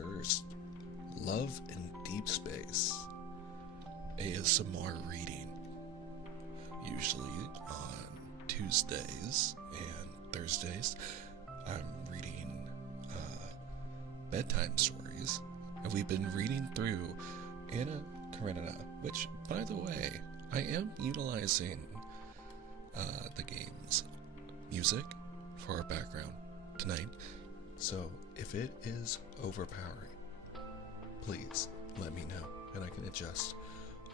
first Love and Deepspace ASMR reading, usually on Tuesdays and Thursdays. I'm reading bedtime stories, and we've been reading through Anecdote, which, by the way, I am utilizing the game's music for our background tonight, so if it is overpowering, please let me know and I can adjust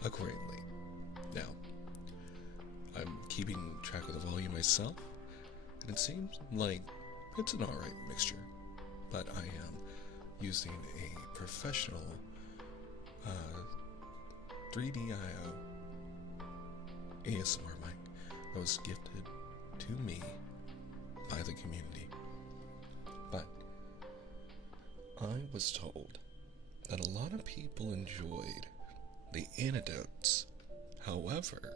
accordingly. Now, I'm keeping track of the volume myself, and it seems like it's an alright mixture, but I am using a professional 3DIO ASMR mic that was gifted to me by the community. But I was told that a lot of people enjoyed the anecdotes. However,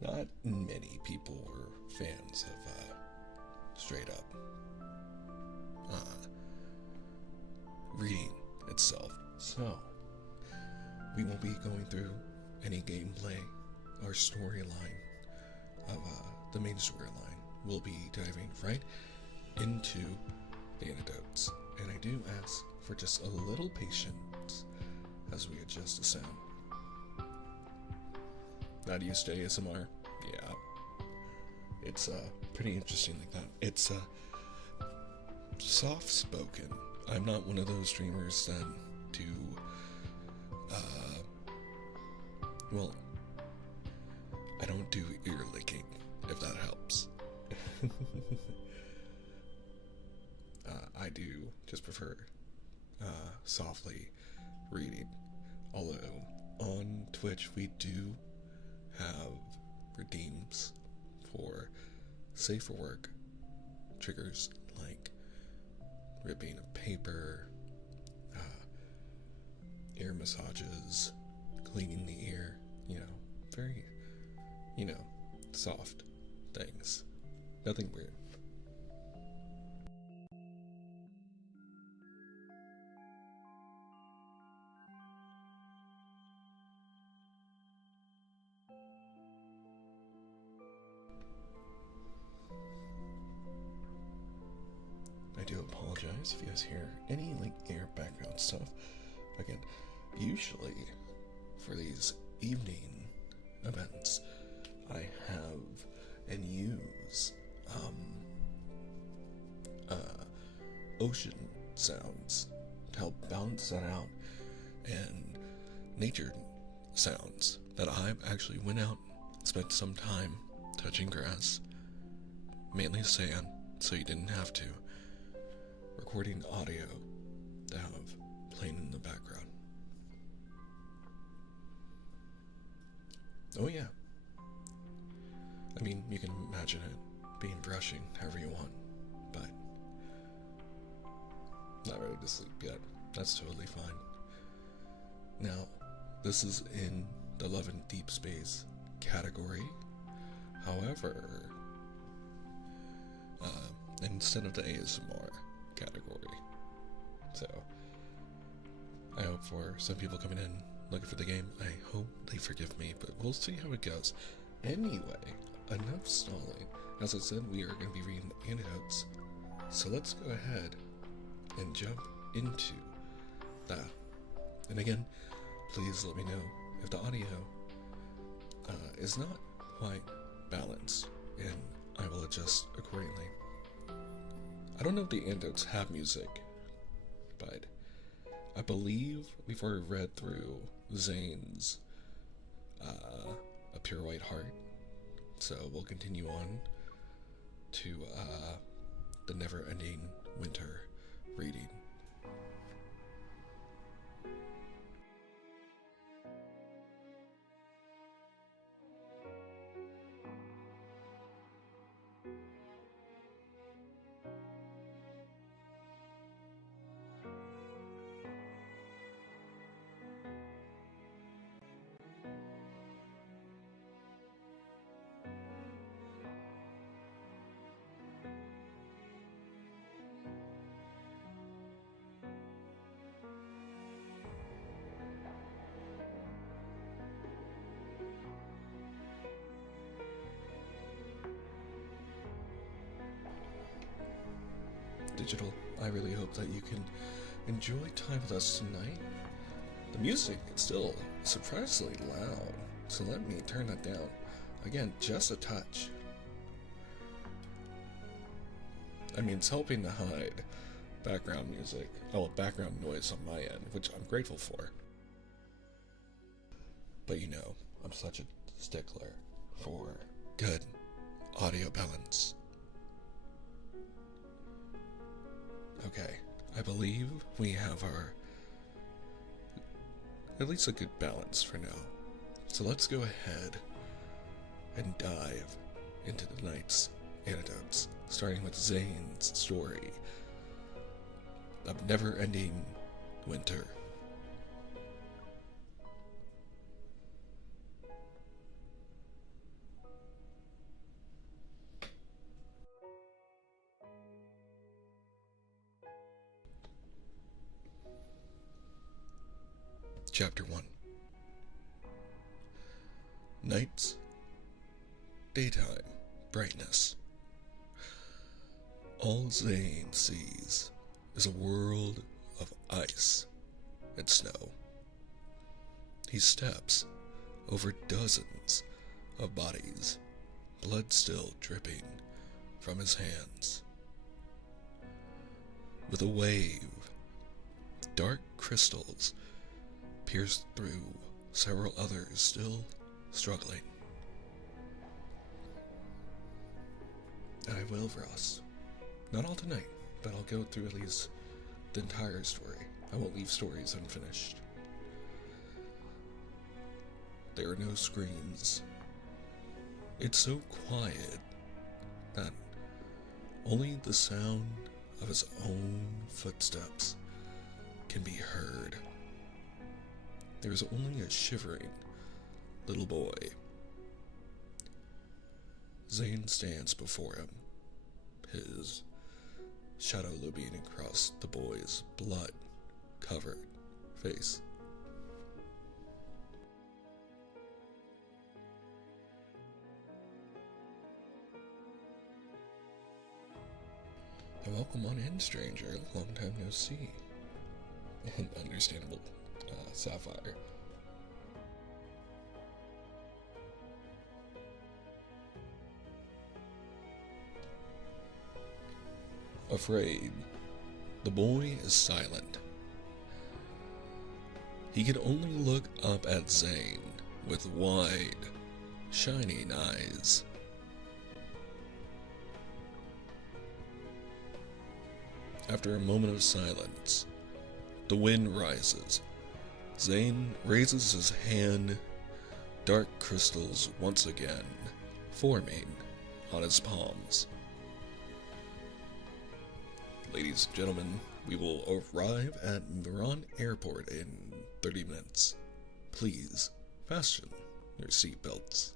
not many people were fans of straight up reading itself. So, we won't be going through any gameplay or storyline of the main storyline. We'll be diving right into the anecdotes, and I do ask for just a little patience as we adjust the sound. Not used to ASMR? Yeah. It's pretty interesting like that. It's soft spoken. I'm not one of those streamers that do well, I don't do ear licking, if that helps. I do just prefer softly reading. Although on Twitch we do have redeems for safe for work triggers like ripping of paper, ear massages, cleaning the ear, very, soft things. Nothing weird. I do apologize if you guys hear any air background stuff. Again, usually for these evening events, I have and use ocean sounds to help balance that out, and nature sounds that I actually went out and spent some time touching grass, mainly sand, so you didn't have to, recording audio to have playing in the background. Oh yeah. I mean, you can imagine it being brushing however you want, but not ready to sleep yet. That's totally fine. Now, this is in the Love and Deepspace category. However, instead of the ASMR category. So, I hope for some people coming in looking for the game, I hope they forgive me, but we'll see how it goes. Anyway, enough stalling. As I said, we are going to be reading anecdotes, so let's go ahead and jump into that. And again, please let me know if the audio is not quite balanced, and I will adjust accordingly. I don't know if the anecdotes have music, but I believe we've already read through Zane's A Pure White Heart, so we'll continue on to the Never-Ending Winter reading. Digital. I really hope that you can enjoy time with us tonight. The music is still surprisingly loud, so let me turn that down. Again, just a touch. I mean, it's helping to hide background music, background noise on my end, which I'm grateful for. But you know, I'm such a stickler for good audio balance. Okay, I believe we have at least a good balance for now. So let's go ahead and dive into tonight's anecdotes, starting with Zane's story of never-ending winter. Chapter 1. Nights, daytime, brightness. All Zane sees is a world of ice and snow. He steps over dozens of bodies, blood still dripping from his hands. With a wave, dark crystals pierced through several others still struggling. And I will, Ross. Not all tonight, but I'll go through at least the entire story. I won't leave stories unfinished. There are no screams. It's so quiet that only the sound of his own footsteps can be heard. There is only a shivering little boy. Zane stands before him, his shadow looming across the boy's blood-covered face. And welcome on in, stranger. Long time no see. And understandable, Sapphire. Afraid, the boy is silent. He can only look up at Zane with wide, shining eyes. After a moment of silence, the wind rises. Zane raises his hand, dark crystals once again forming on his palms. Ladies and gentlemen, we will arrive at Miran Airport in 30 minutes. Please fasten your seatbelts.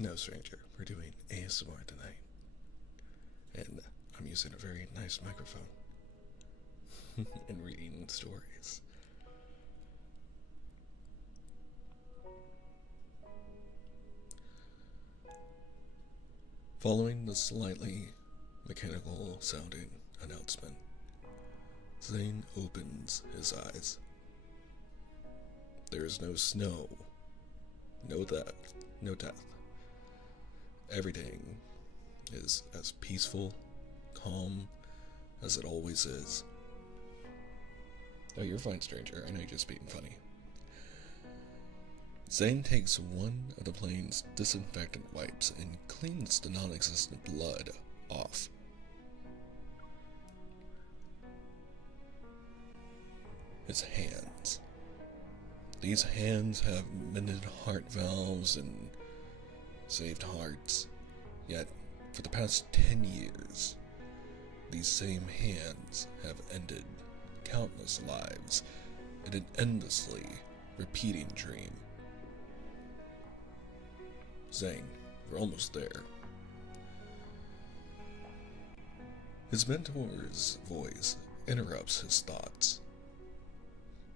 No, stranger, we're doing ASMR tonight. And I'm using a very nice microphone and reading stories. Following the slightly mechanical sounding announcement, Zane opens his eyes. There is no snow, no death. Everything is as peaceful, calm as it always is. Oh, you're fine, stranger. I know you're just being funny. Zane takes one of the plane's disinfectant wipes and cleans the non-existent blood off. His hands. These hands have mended heart valves and saved hearts. Yet, for the past 10 years, these same hands have ended countless lives in an endlessly repeating dream. Zane, we're almost there. His mentor's voice interrupts his thoughts.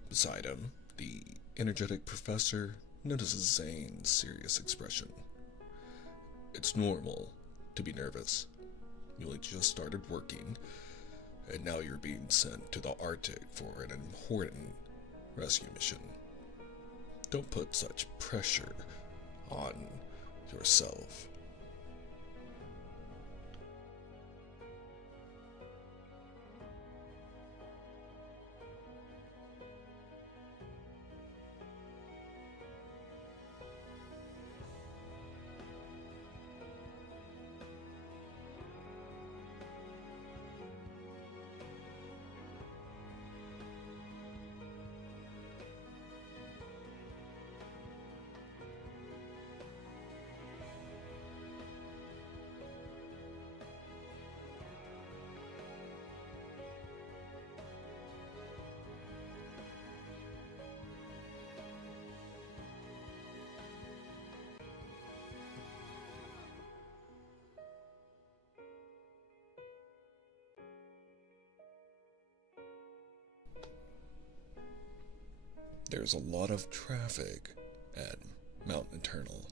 Beside him, the energetic professor notices Zane's serious expression. It's normal to be nervous. You only just started working, and now you're being sent to the Arctic for an important rescue mission. Don't put such pressure on yourself. There's a lot of traffic at Mount Eternal.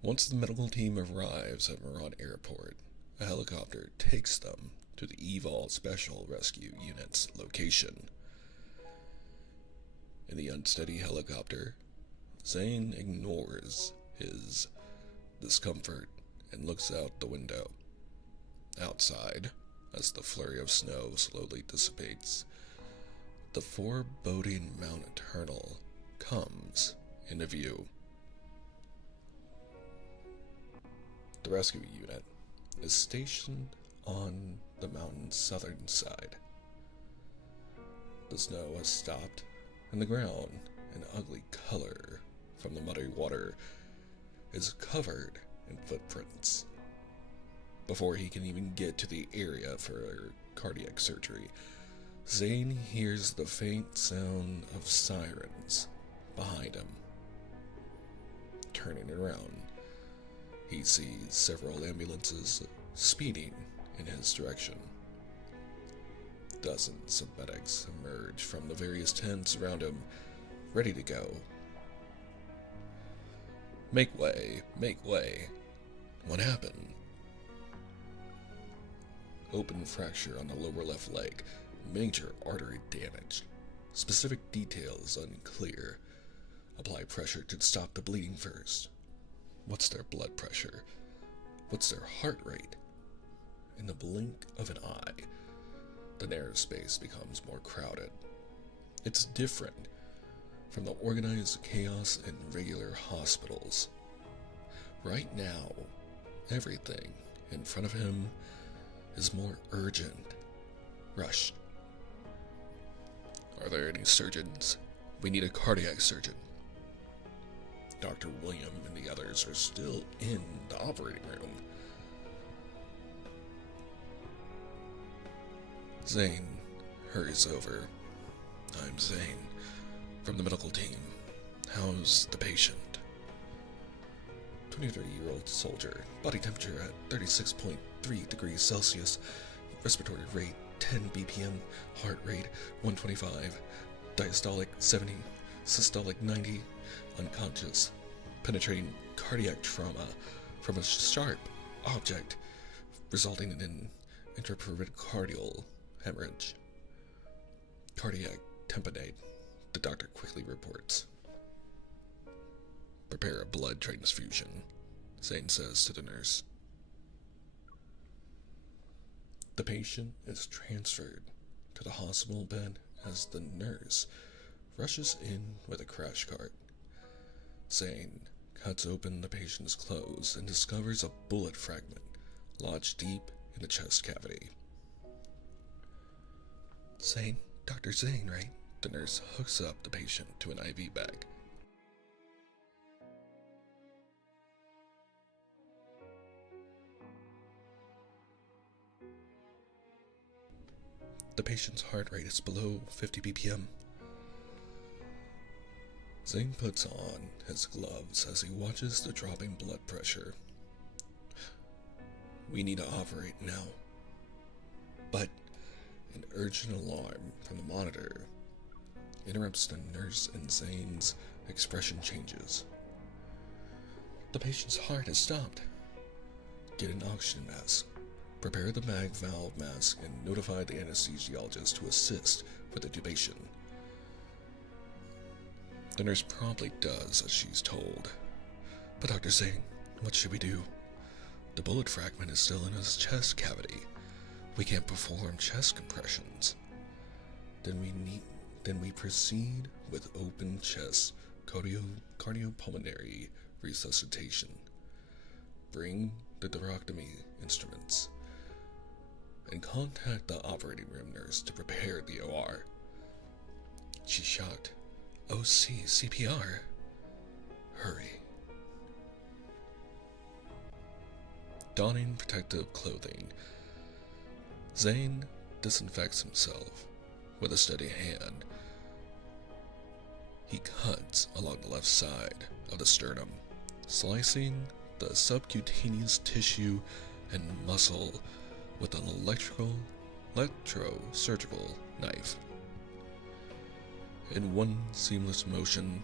Once the medical team arrives at Maran Airport, a helicopter takes them to the EVOL Special Rescue Unit's location. In the unsteady helicopter, Zane ignores his discomfort and looks out the window. Outside, as the flurry of snow slowly dissipates, the foreboding Mount Eternal comes into view. The rescue unit is stationed on the mountain's southern side. The snow has stopped, and the ground, an ugly color from the muddy water, is covered in footprints. Before he can even get to the area for cardiac surgery, Zane hears the faint sound of sirens behind him. Turning around, he sees several ambulances speeding in his direction. Dozens of medics emerge from the various tents around him, ready to go. Make way, make way. What happened? Open fracture on the lower left leg. Major artery damage. Specific details unclear. Apply pressure to stop the bleeding first. What's their blood pressure? What's their heart rate? In the blink of an eye, the narrow space becomes more crowded. It's different from the organized chaos in regular hospitals. Right now, everything in front of him is more urgent, rushed. Are there any surgeons? We need a cardiac surgeon. Dr. William and the others are still in the operating room. Zane hurries over. I'm Zane, from the medical team. How's the patient? 23-year-old soldier, body temperature at 36.3 degrees Celsius, respiratory rate 10 BPM, heart rate 125, diastolic 70, systolic 90, unconscious, penetrating cardiac trauma from a sharp object, resulting in an intrapericardial hemorrhage. Cardiac tamponade, the doctor quickly reports. Prepare a blood transfusion, Zane says to the nurse. The patient is transferred to the hospital bed as the nurse rushes in with a crash cart. Zane cuts open the patient's clothes and discovers a bullet fragment lodged deep in the chest cavity. Zane, Dr. Zane, right? The nurse hooks up the patient to an IV bag. The patient's heart rate is below 50 BPM. Zane puts on his gloves as he watches the dropping blood pressure. We need to operate now. But an urgent alarm from the monitor interrupts the nurse and Zane's expression changes. The patient's heart has stopped. Get an oxygen mask. Prepare the mag valve mask and notify the anesthesiologist to assist with the intubation. The nurse promptly does as she's told. But Dr. Zane, what should we do? The bullet fragment is still in his chest cavity. We can't perform chest compressions. Then we proceed with open chest cardiopulmonary resuscitation. Bring the thoracotomy instruments and contact the operating room nurse to prepare the OR. She's shocked. OC, CPR. Hurry. Donning protective clothing, Zane disinfects himself with a steady hand. He cuts along the left side of the sternum, slicing the subcutaneous tissue and muscle with an electrosurgical knife. In one seamless motion,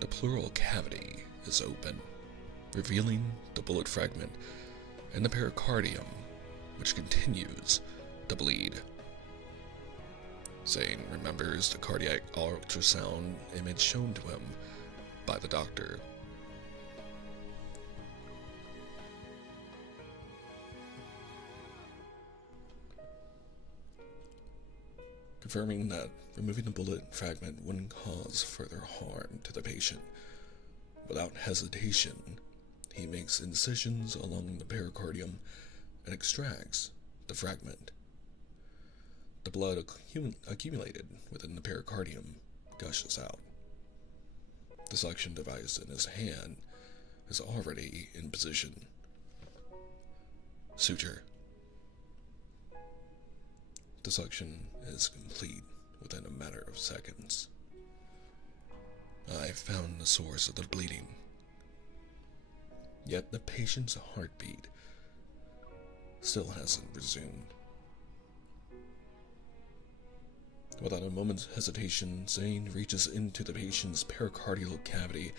the pleural cavity is open, revealing the bullet fragment and the pericardium, which continues to bleed. Zane remembers the cardiac ultrasound image shown to him by the doctor. Confirming that removing the bullet fragment wouldn't cause further harm to the patient. Without hesitation, he makes incisions along the pericardium and extracts the fragment. The blood accumulated within the pericardium gushes out. The suction device in his hand is already in position. Suture. The suction is complete within a matter of seconds. I found the source of the bleeding. Yet the patient's heartbeat still hasn't resumed. Without a moment's hesitation, Zane reaches into the patient's pericardial cavity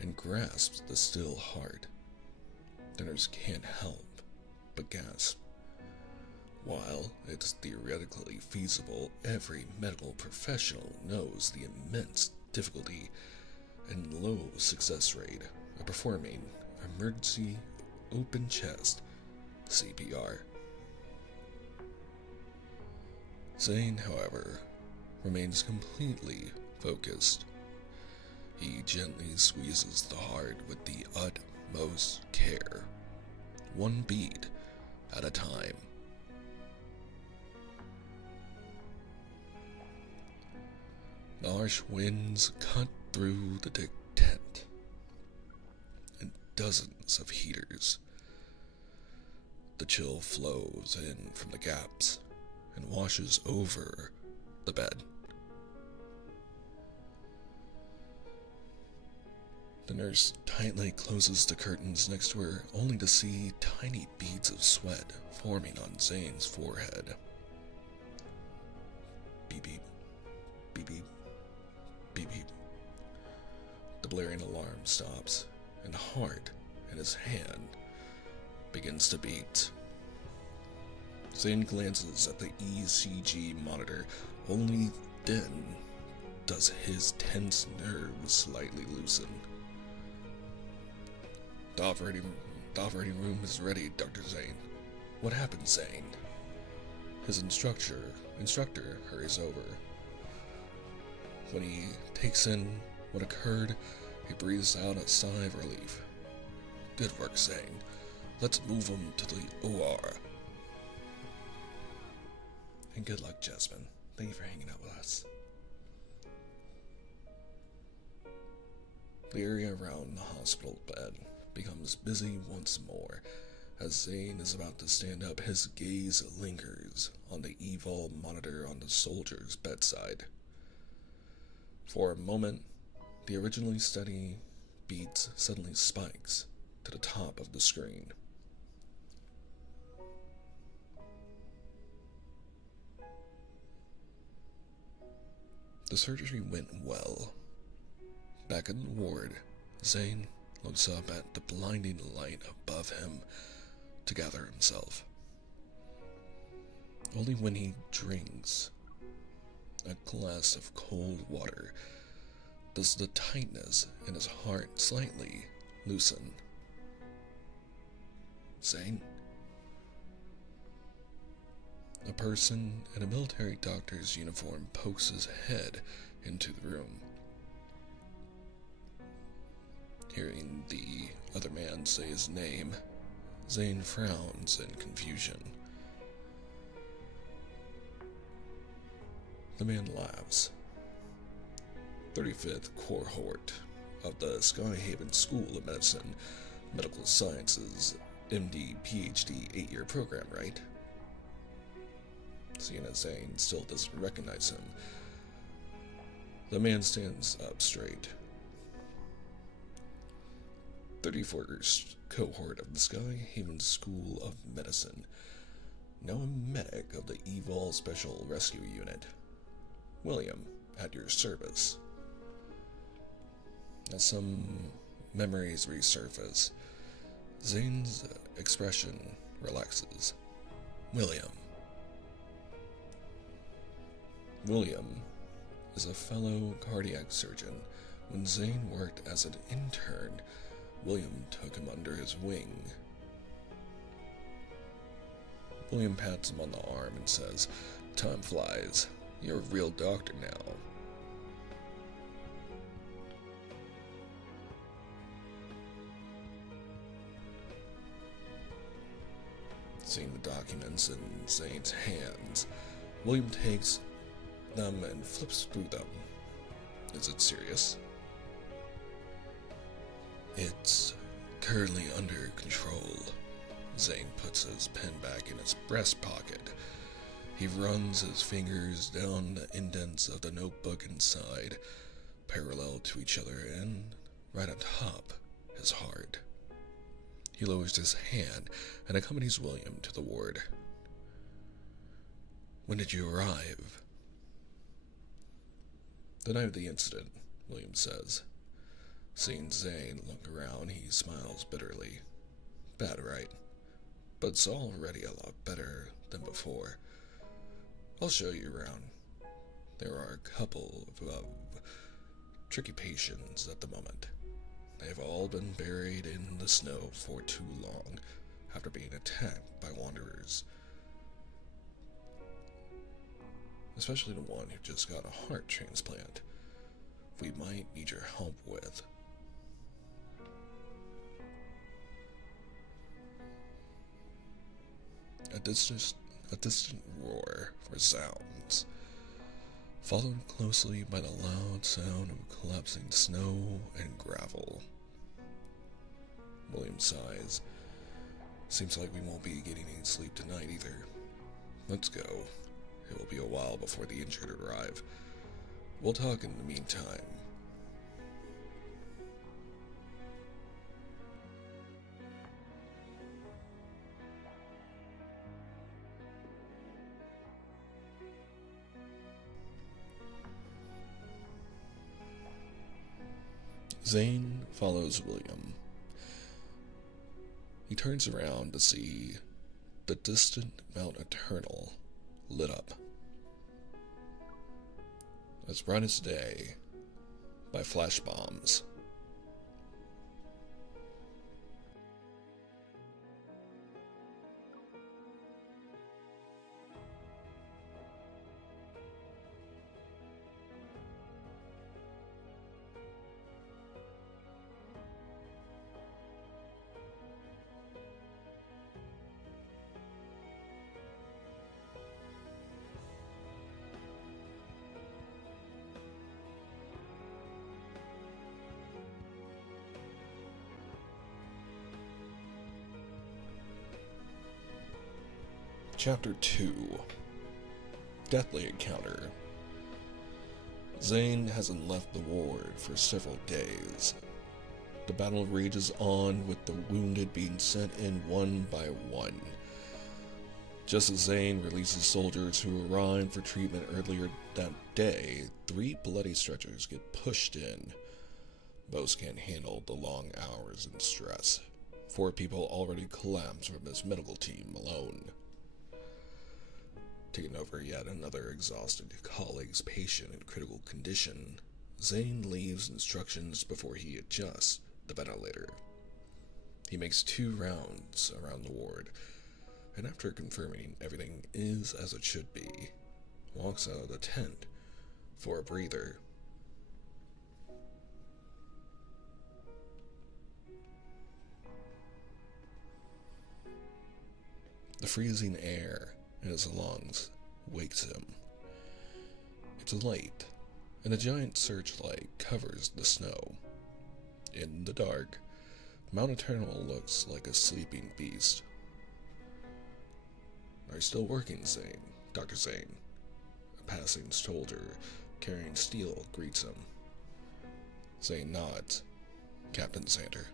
and grasps the still heart. The nurse can't help but gasp. While it's theoretically feasible, every medical professional knows the immense difficulty and low success rate of performing emergency open chest CPR. Zane, however, remains completely focused. He gently squeezes the heart with the utmost care, one beat at a time. The harsh winds cut through the tent, and dozens of heaters. The chill flows in from the gaps and washes over the bed. The nurse tightly closes the curtains next to her, only to see tiny beads of sweat forming on Zane's forehead. Beep beep, beep beep, beep beep. The blaring alarm stops, and the heart in his hand begins to beat. Zane glances at the ECG monitor, only then does his tense nerves slightly loosen. The operating room is ready, Dr. Zane. What happened, Zane? His instructor hurries over. When he takes in what occurred, he breathes out a sigh of relief. Good work, Zane. Let's move him to the OR. And good luck, Jasmine. Thank you for hanging out with us. The area around the hospital bed becomes busy once more. As Zane is about to stand up, his gaze lingers on the EVOL monitor on the soldier's bedside. For a moment, the originally steady beat suddenly spikes to the top of the screen. The surgery went well. Back in the ward, Zane looks up at the blinding light above him to gather himself. Only when he drinks a glass of cold water does the tightness in his heart slightly loosen. Zane? A person in a military doctor's uniform pokes his head into the room. Hearing the other man say his name, Zane frowns in confusion. The man laughs. 35th cohort of the Skyhaven School of Medicine, Medical Sciences, MD, PhD 8-year program, right? Seeing as Zane still doesn't recognize him, the man stands up straight. 31st cohort of the Skyhaven School of Medicine, now a medic of the Evil Special Rescue Unit. William, at your service. As some memories resurface, Zane's expression relaxes. William is a fellow cardiac surgeon. When Zane worked as an intern, William took him under his wing. William pats him on the arm and says, "Time flies. You're a real doctor now." Seeing the documents in Zane's hands, William takes them and flips through them. Is it serious? It's currently under control. Zane puts his pen back in his breast pocket. He runs his fingers down the indents of the notebook inside, parallel to each other, and right atop his heart. He lowers his hand and accompanies William to the ward. "When did you arrive?" "The night of the incident," William says. Seeing Zane look around, he smiles bitterly. "Bad, right? But it's already a lot better than before. I'll show you around. There are a couple of tricky patients at the moment. They've all been buried in the snow for too long after being attacked by wanderers. Especially the one who just got a heart transplant. We might need your help with." A distant roar resounds, followed closely by the loud sound of collapsing snow and gravel. William sighs. "Seems like we won't be getting any sleep tonight either. Let's go. It will be a while before the injured arrive. We'll talk in the meantime." Zane follows William. He turns around to see the distant Mount Eternal lit up, as bright as day, by flash bombs. Chapter 2. Deathly Encounter. Zane hasn't left the ward for several days. The battle rages on, with the wounded being sent in one by one. Just as Zane releases soldiers who arrived for treatment earlier that day, 3 bloody stretchers get pushed in. Most can't handle the long hours and stress. 4 people already collapsed from his medical team alone. Taking over yet another exhausted colleague's patient in critical condition, Zane leaves instructions before he adjusts the ventilator. He makes 2 rounds around the ward, and after confirming everything is as it should be, walks out of the tent for a breather. The freezing air in his lungs wakes him. It's late, and a giant searchlight covers the snow. In the dark, Mount Eternal looks like a sleeping beast. "Are you still working, Zane?" Dr. Zane, a passing soldier carrying steel, greets him. Zane nods. "Captain Sander."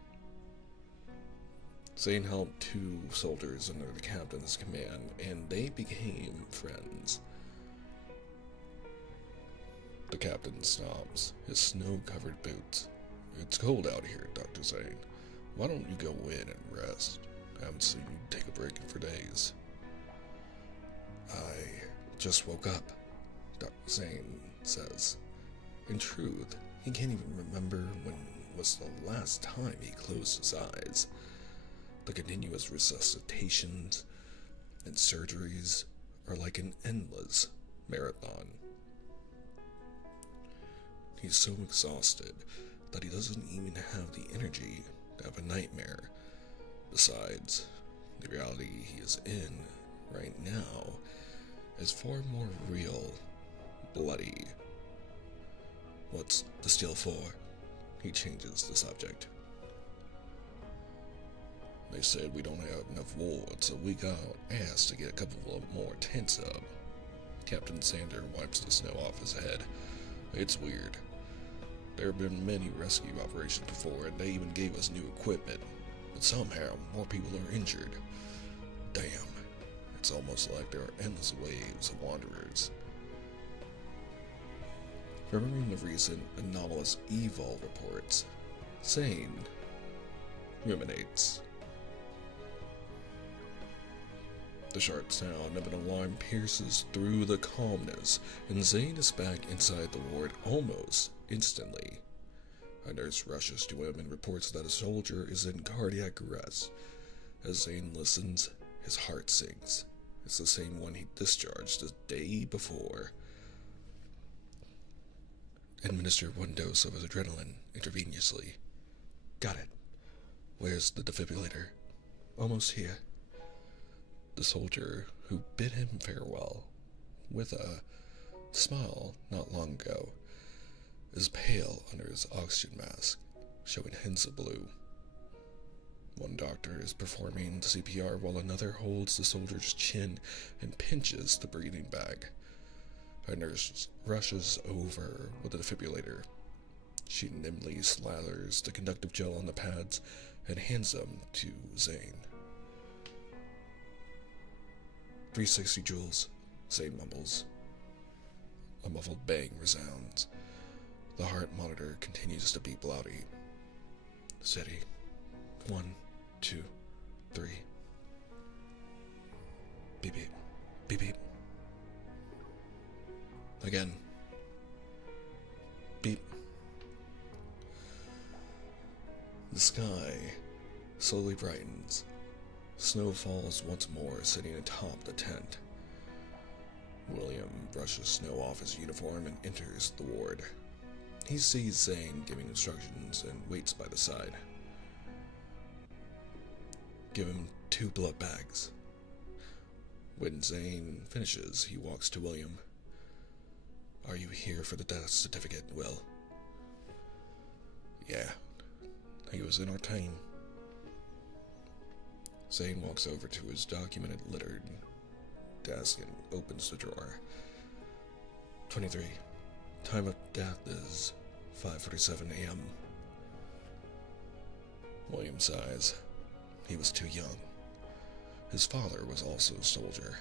Zane helped 2 soldiers under the captain's command, and they became friends. The captain stops, his snow-covered boots. "It's cold out here, Dr. Zane. Why don't you go in and rest? I haven't seen you take a break for days." "I just woke up," Dr. Zane says. In truth, he can't even remember when was the last time he closed his eyes. The continuous resuscitations and surgeries are like an endless marathon. He's so exhausted that he doesn't even have the energy to have a nightmare. Besides, the reality he is in right now is far more real, bloody. "What's the steel for?" He changes the subject. "They said we don't have enough wood, so we got asked to get a couple of more tents up." Captain Sander wipes the snow off his head. "It's weird. There have been many rescue operations before, and they even gave us new equipment. But somehow, more people are injured. Damn. It's almost like there are endless waves of wanderers." Remembering the recent anomalous evil reports, Zane ruminates. The sharp sound of an alarm pierces through the calmness, and Zane is back inside the ward almost instantly. A nurse rushes to him and reports that a soldier is in cardiac arrest. As Zane listens, his heart sinks. It's the same one he discharged the day before. "Administer 1 dose of adrenaline intravenously." "Got it. Where's the defibrillator?" "Almost here." The soldier, who bid him farewell with a smile not long ago, is pale under his oxygen mask, showing hints of blue. One doctor is performing CPR while another holds the soldier's chin and pinches the breathing bag. A nurse rushes over with the defibrillator. She nimbly slathers the conductive gel on the pads and hands them to Zane. 360 joules, Zane mumbles. A muffled bang resounds. The heart monitor continues to beep loudly. "Steady. 1, 2, 3. Beep beep. Beep beep. Again. Beep." The sky slowly brightens. Snow falls once more, sitting atop the tent. William brushes snow off his uniform and enters the ward. He sees Zane giving instructions and waits by the side. "Give him 2 blood bags." When Zane finishes, he walks to William. "Are you here for the death certificate, Will?" "Yeah. He was in our team." Zane walks over to his documented littered desk and opens the drawer. 23. Time of death is 5:47 a.m. William sighs. He was too young. His father was also a soldier,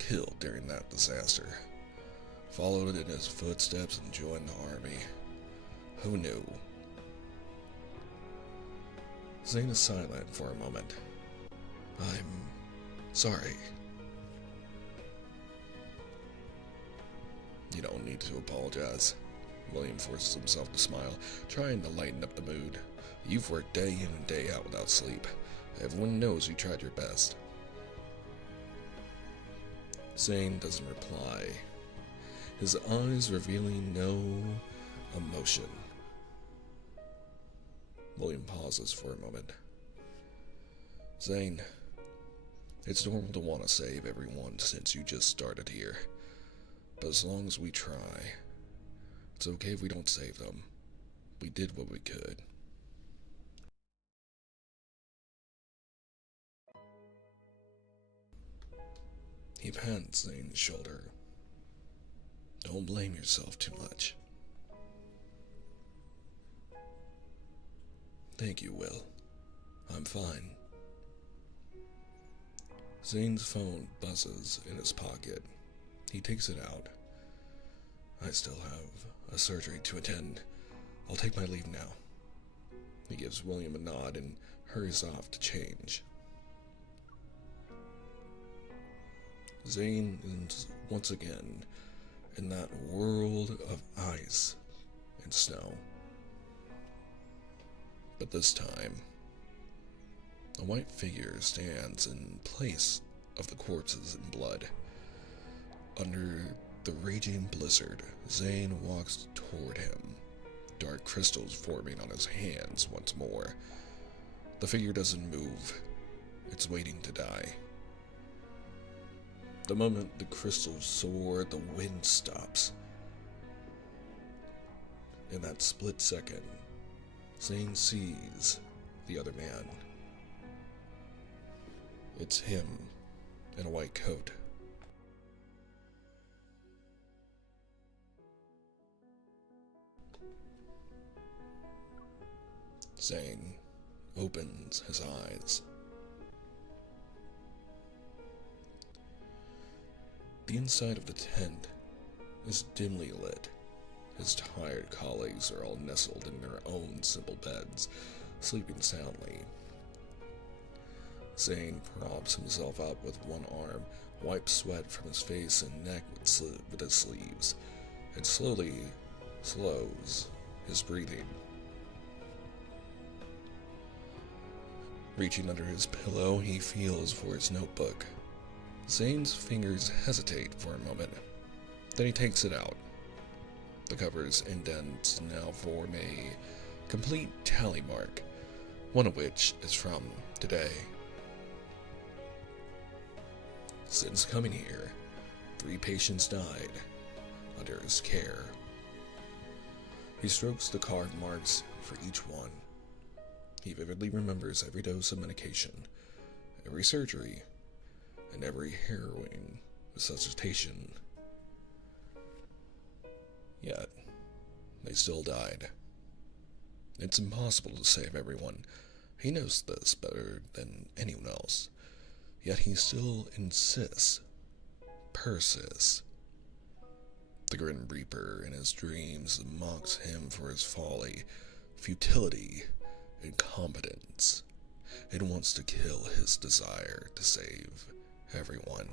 killed during that disaster. Followed in his footsteps and joined the army. Who knew? Zane is silent for a moment. I'm sorry. You don't need to apologize. William forces himself to smile, trying to lighten up the mood. You've worked day in and day out without sleep. Everyone knows you tried your best. Zane doesn't reply, his eyes revealing no emotion. William pauses for a moment. Zane, it's normal to want to save everyone since you just started here. But as long as we try, it's okay if we don't save them. We did what we could. He pats Zane's shoulder. Don't blame yourself too much. Thank you, Will. I'm fine. Zane's phone buzzes in his pocket. He takes it out. I still have a surgery to attend. I'll take my leave now. He gives William a nod and hurries off to change. Zane is once again in that world of ice and snow. But this time, a white figure stands in place of the corpses in blood. Under the raging blizzard, Zane walks toward him, dark crystals forming on his hands once more. The figure doesn't move. It's waiting to die. The moment the crystals soar, the wind stops. In that split second, Zane sees the other man. It's him in a white coat. Zane opens his eyes. The inside of the tent is dimly lit. His tired colleagues are all nestled in their own simple beds, sleeping soundly. Zane props himself up with one arm, wipes sweat from his face and neck with his sleeves, and slowly slows his breathing. Reaching under his pillow, he feels for his notebook. Zane's fingers hesitate for a moment. Then he takes it out. The cover's indents now form a complete tally mark, one of which is from today. Since coming here, 3 patients died under his care. He strokes the carved marks for each one. He vividly remembers every dose of medication, every surgery, and every harrowing resuscitation. Yet, they still died. It's impossible to save everyone. He knows this better than anyone else. Yet he still insists, persists. The Grim Reaper in his dreams mocks him for his folly, futility, incompetence. It wants to kill his desire to save everyone.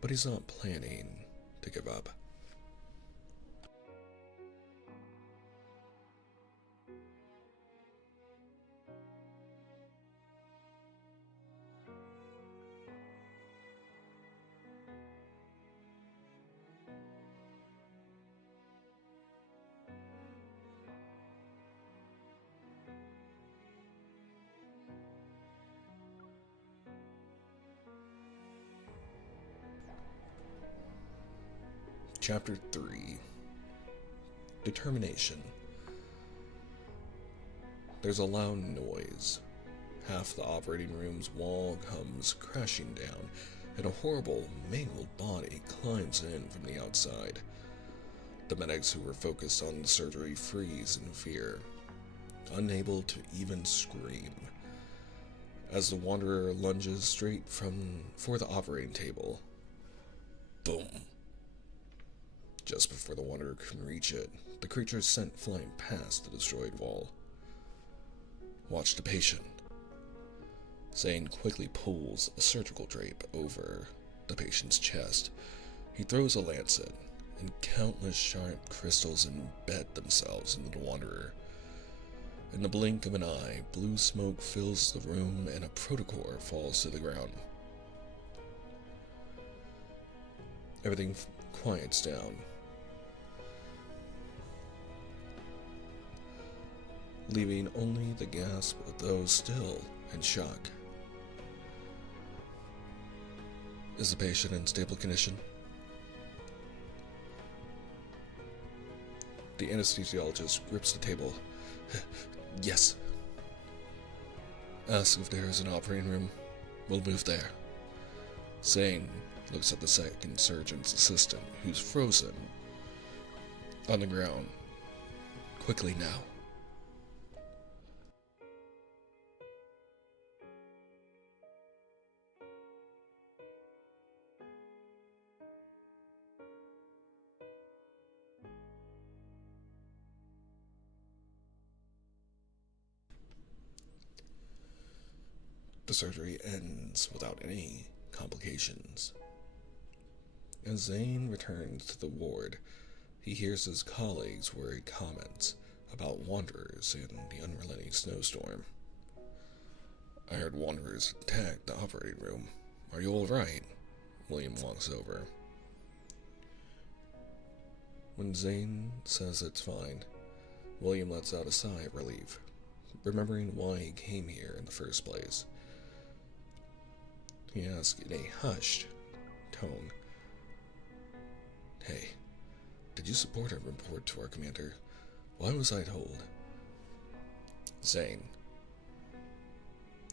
But he's not planning to give up. Chapter 3. Determination. There's a loud noise. Half the operating room's wall comes crashing down, and a horrible, mangled body climbs in from the outside. The medics who were focused on the surgery freeze in fear, unable to even scream. As the Wanderer lunges straight for the operating table. Boom. Just before the Wanderer can reach it, the creature is sent flying past the destroyed wall. Watch the patient. Zane quickly pulls a surgical drape over the patient's chest. He throws a lancet, and countless sharp crystals embed themselves into the Wanderer. In the blink of an eye, blue smoke fills the room and a protocore falls to the ground. Everything quiets down, leaving only the gasp of those still in shock. Is the patient in stable condition? The anesthesiologist grips the table. Yes. Ask if there is an operating room. We'll move there. Zane looks at the second surgeon's assistant, who's frozen on the ground. Quickly now. The surgery ends without any complications. As Zane returns to the ward, he hears his colleagues' worried comments about wanderers in the unrelenting snowstorm. I heard wanderers attack the operating room. Are you all right? William walks over. When Zane says it's fine, William lets out a sigh of relief, remembering why he came here in the first place. He asks in a hushed tone, Hey, did you support a report to our commander? Why was I told? Zane.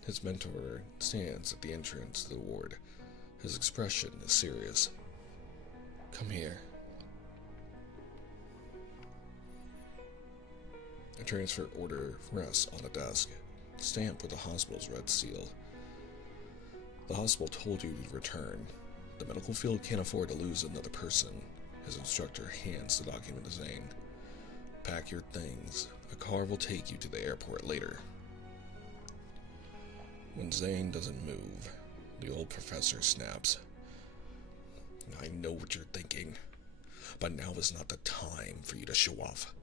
His mentor stands at the entrance to the ward. His expression is serious. Come here. A transfer order rests on a desk, stamped with the hospital's red seal. The hospital told you to return. The medical field can't afford to lose another person. His instructor hands the document to Zane. Pack your things. A car will take you to the airport later. When Zane doesn't move, the old professor snaps. I know what you're thinking, but now is not the time for you to show off.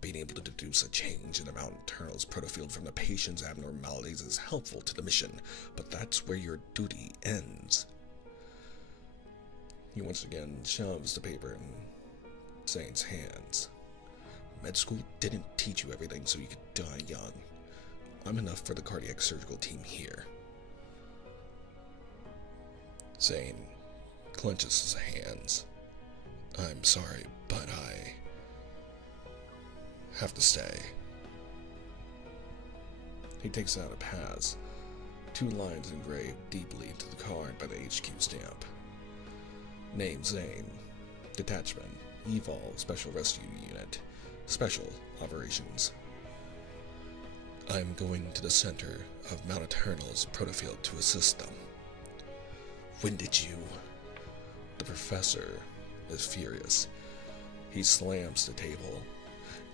Being able to deduce a change in the Mountain Eternal's protofield from the patient's abnormalities is helpful to the mission, but that's where your duty ends. He once again shoves the paper in Zane's hands. Med school didn't teach you everything so you could die young. I'm enough for the cardiac surgical team here. Zane clenches his hands. I'm sorry, but I have to stay. He takes out a pass, 2 lines engraved deeply into the card by the HQ stamp. Name Zane. Detachment. Evolve Special Rescue Unit. Special Operations. I'm going to the center of Mount Eternal's protofield to assist them. When did you? The professor is furious. He slams the table.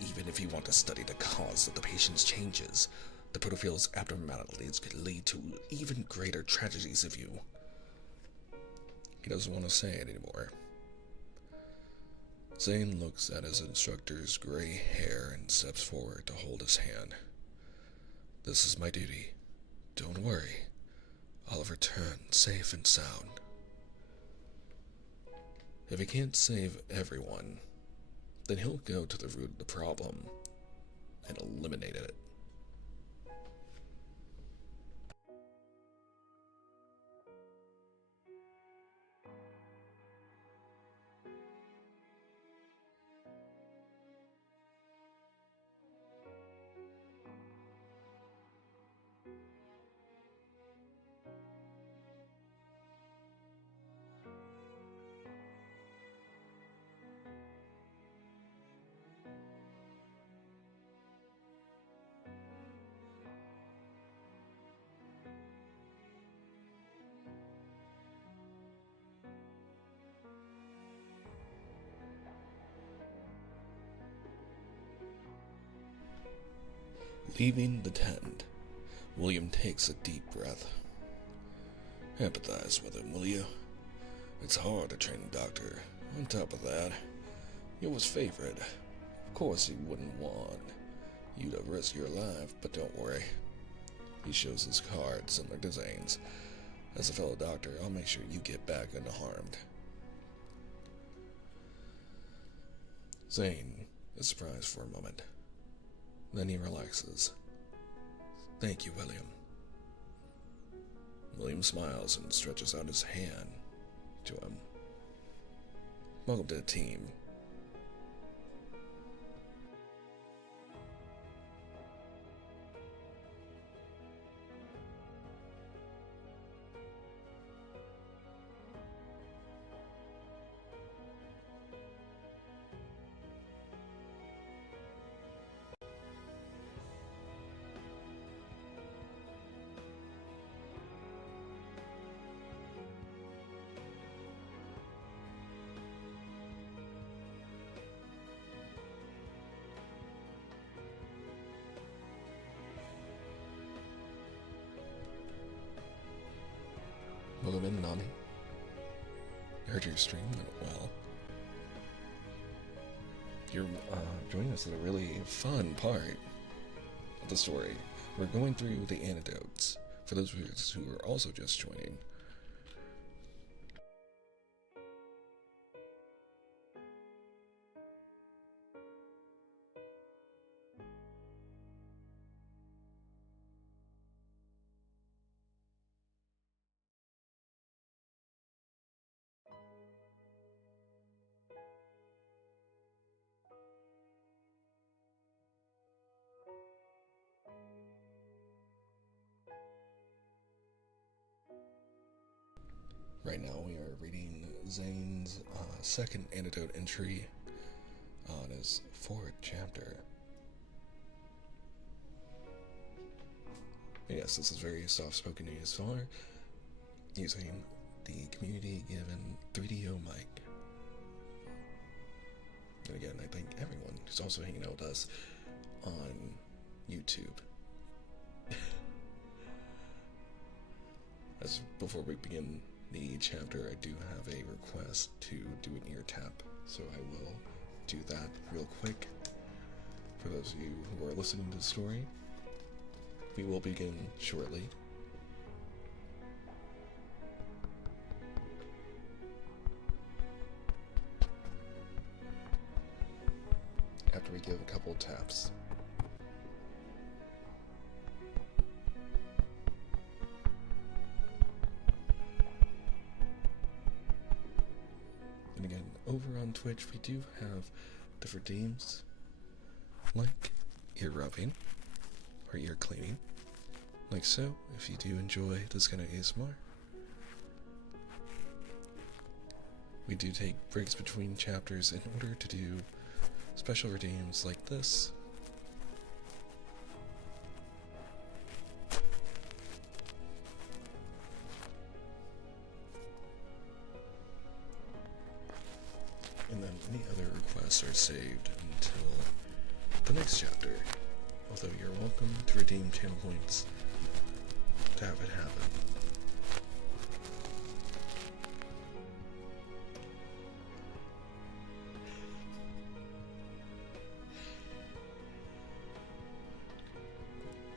Even if you want to study the cause of the patient's changes, the protofield's abnormalities could lead to even greater tragedies if you... He doesn't want to say it anymore. Zane looks at his instructor's gray hair and steps forward to hold his hand. This is my duty. Don't worry. I'll return safe and sound. If he can't save everyone, then he'll go to the root of the problem and eliminate it. Leaving the tent, William takes a deep breath. Empathize with him, will you? It's hard to train a doctor. On top of that, you're his favorite. Of course he wouldn't want you to risk your life, but don't worry. He shows his card, similar to Zane's. As a fellow doctor, I'll make sure you get back unharmed. Zane is surprised for a moment. Then he relaxes. Thank you, William. William smiles and stretches out his hand to him. Welcome to the team. Welcome in, Nami. I heard your stream went well. You're joining us at a really fun part of the story. We're going through the anecdotes for those viewers who are also just joining. Right now we are reading Zane's second anecdote entry on his 4th chapter. Yes, this is very soft-spoken news far, using the community-given 3DO mic. And again, I thank everyone who's also hanging out with us on YouTube. As before we begin the chapter, I do have a request to do an ear tap, so I will do that real quick. For those of you who are listening to the story, we will begin shortly. After we give a couple taps. And again, over on Twitch, we do have different themes, like ear rubbing or ear cleaning, like so, if you do enjoy this kind of ASMR. We do take breaks between chapters in order to do special redeems like this. And then any other requests are saved until the next chapter. Although you're welcome to redeem channel points to have it happen.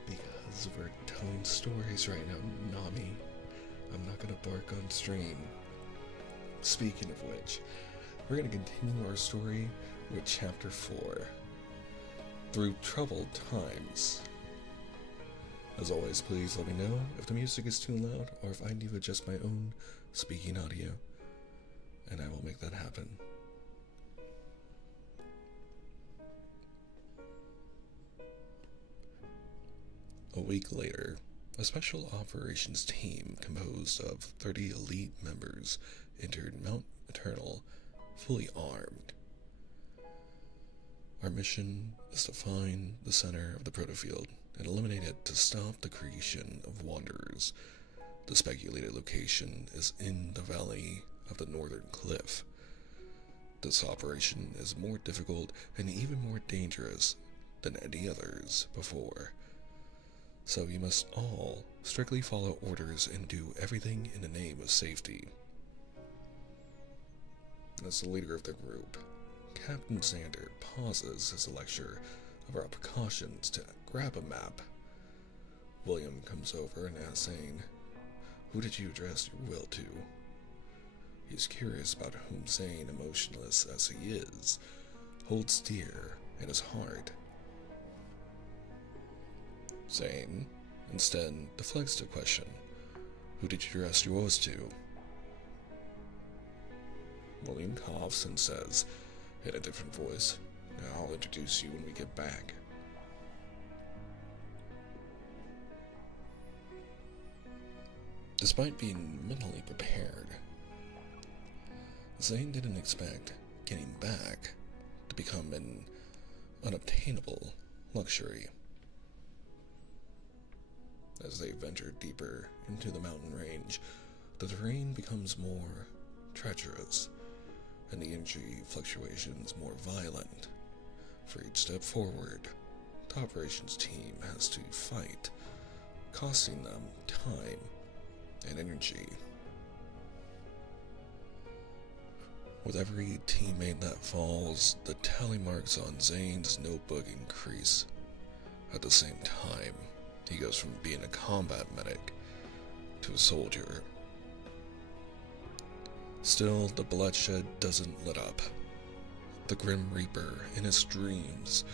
Because we're telling stories right now, Nami, I'm not gonna bark on stream. Speaking of which, we're going to continue our story with Chapter 4, Through Troubled Times. As always, please let me know if the music is too loud or if I need to adjust my own speaking audio, and I will make that happen. A week later, a special operations team composed of 30 elite members entered Mount Eternal fully armed. Our mission is to find the center of the protofield and eliminate it to stop the creation of wanderers. The speculated location is in the valley of the northern cliff. This operation is more difficult and even more dangerous than any others before, So you must all strictly follow orders and do everything in the name of safety. As the leader of the group, Captain Xander pauses his lecture about precautions to grab a map. William comes over and asks Zane, "Who did you address your will to?" He's curious about whom Zane, emotionless as he is, holds dear in his heart. Zane instead deflects the question, "Who did you address your woes to?" William coughs and says, in a different voice, "I'll introduce you when we get back." Despite being mentally prepared, Zane didn't expect getting back to become an unobtainable luxury. As they venture deeper into the mountain range, the terrain becomes more treacherous, and the energy fluctuations more violent. For each step forward, the operations team has to fight, costing them time and energy. With every teammate that falls, the tally marks on Zane's notebook increase. At the same time, he goes from being a combat medic to a soldier. Still, the bloodshed doesn't let up. The Grim Reaper, in his dreams,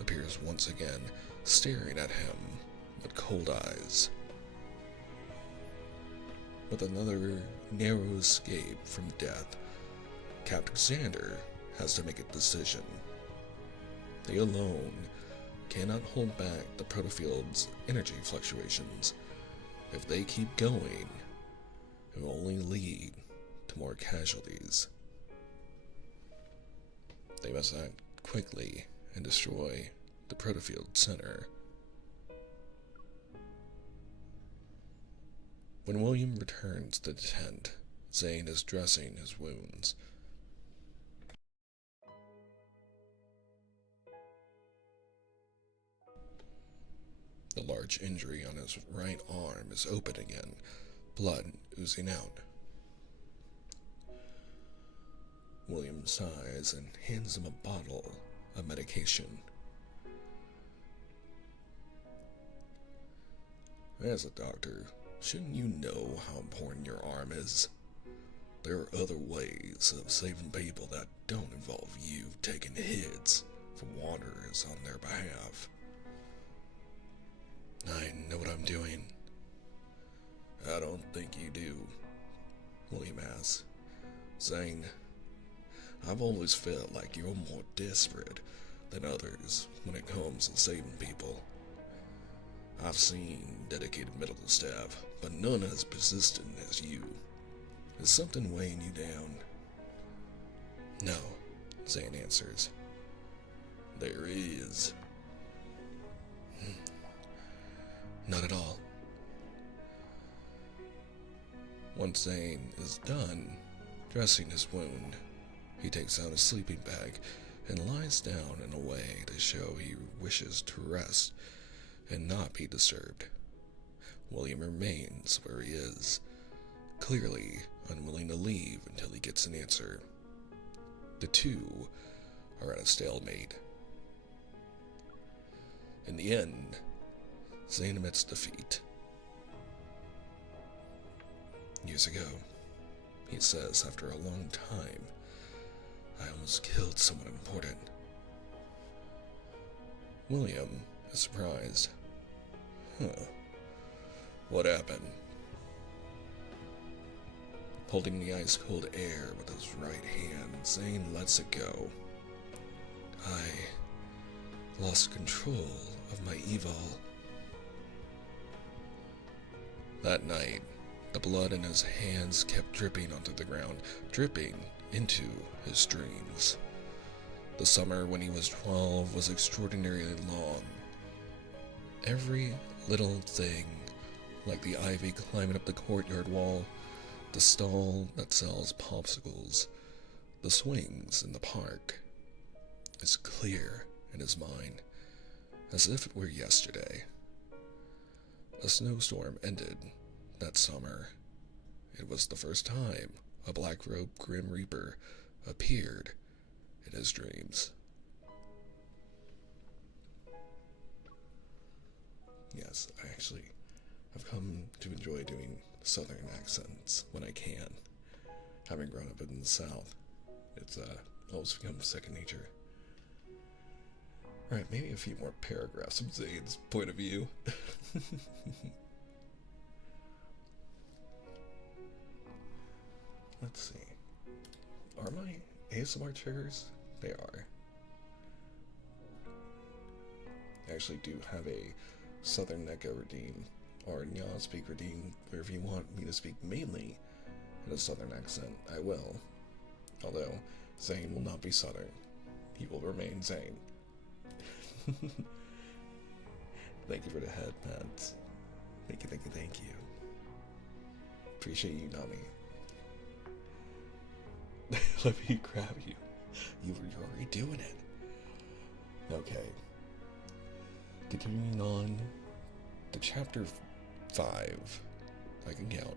appears once again, staring at him with cold eyes. With another narrow escape from death, Captain Xander has to make a decision. They alone cannot hold back the protofield's energy fluctuations. If they keep going, it will only lead to more casualties. They must act quickly and destroy the protofield center. When William returns to the tent, Zane is dressing his wounds. The large injury on his right arm is open again, blood oozing out. William sighs and hands him a bottle of medication. As a doctor, shouldn't you know how important your arm is? There are other ways of saving people that don't involve you taking hits from wanderers on their behalf. I know what I'm doing. I don't think you do, William asks. Zane, I've always felt like you're more desperate than others when it comes to saving people. I've seen dedicated medical staff, but none as persistent as you. Is something weighing you down? No, Zane answers. There is. Not at all. Once Zane is done dressing his wound, he takes out a sleeping bag and lies down in a way to show he wishes to rest and not be disturbed. William remains where he is, clearly unwilling to leave until he gets an answer. The two are at a stalemate. In the end, Zane admits defeat. Years ago, he says, after a long time, I almost killed someone important. William is surprised. What happened? Holding the ice-cold air with his right hand, Zane lets it go. I lost control of my evil. That night, the blood in his hands kept dripping onto the ground, dripping into his dreams. The summer when he was 12 was extraordinarily long. Every little thing, like the ivy climbing up the courtyard wall, the stall that sells popsicles, the swings in the park, is clear in his mind, as if it were yesterday. A snowstorm ended that summer. It was the first time a black-robed Grim Reaper appeared in his dreams. Yes, I actually have come to enjoy doing southern accents when I can. Having grown up in the South, it's almost become second nature. Right, maybe a few more paragraphs from Zane's point of view. Let's see. Are my ASMR triggers? They are. I actually do have a Southern Neko routine, or Nya speak routine, where if you want me to speak mainly in a Southern accent, I will. Although, Zane will not be Southern. He will remain Zane. Thank you for the head, Matt. Thank you, thank you, thank you. Appreciate you, Nami. Let me grab you. You're already doing it. Okay. Continuing on to chapter 5. I can count.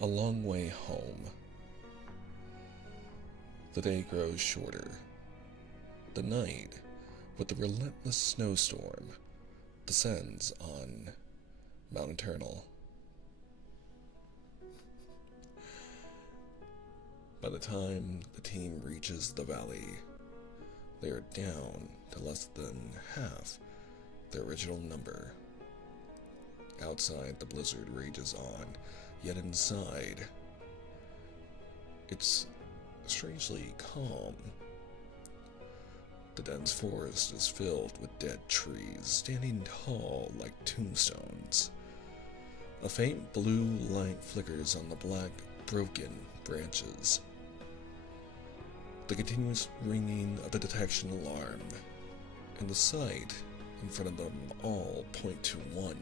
A long way home. The day grows shorter. The night, with the relentless snowstorm, descends on Mount Eternal. By the time the team reaches the valley, they are down to less than half their original number. Outside, the blizzard rages on, yet inside, it's strangely calm. The dense forest is filled with dead trees, standing tall like tombstones. A faint blue light flickers on the black, broken branches. The continuous ringing of the detection alarm, and the sight in front of them all point to one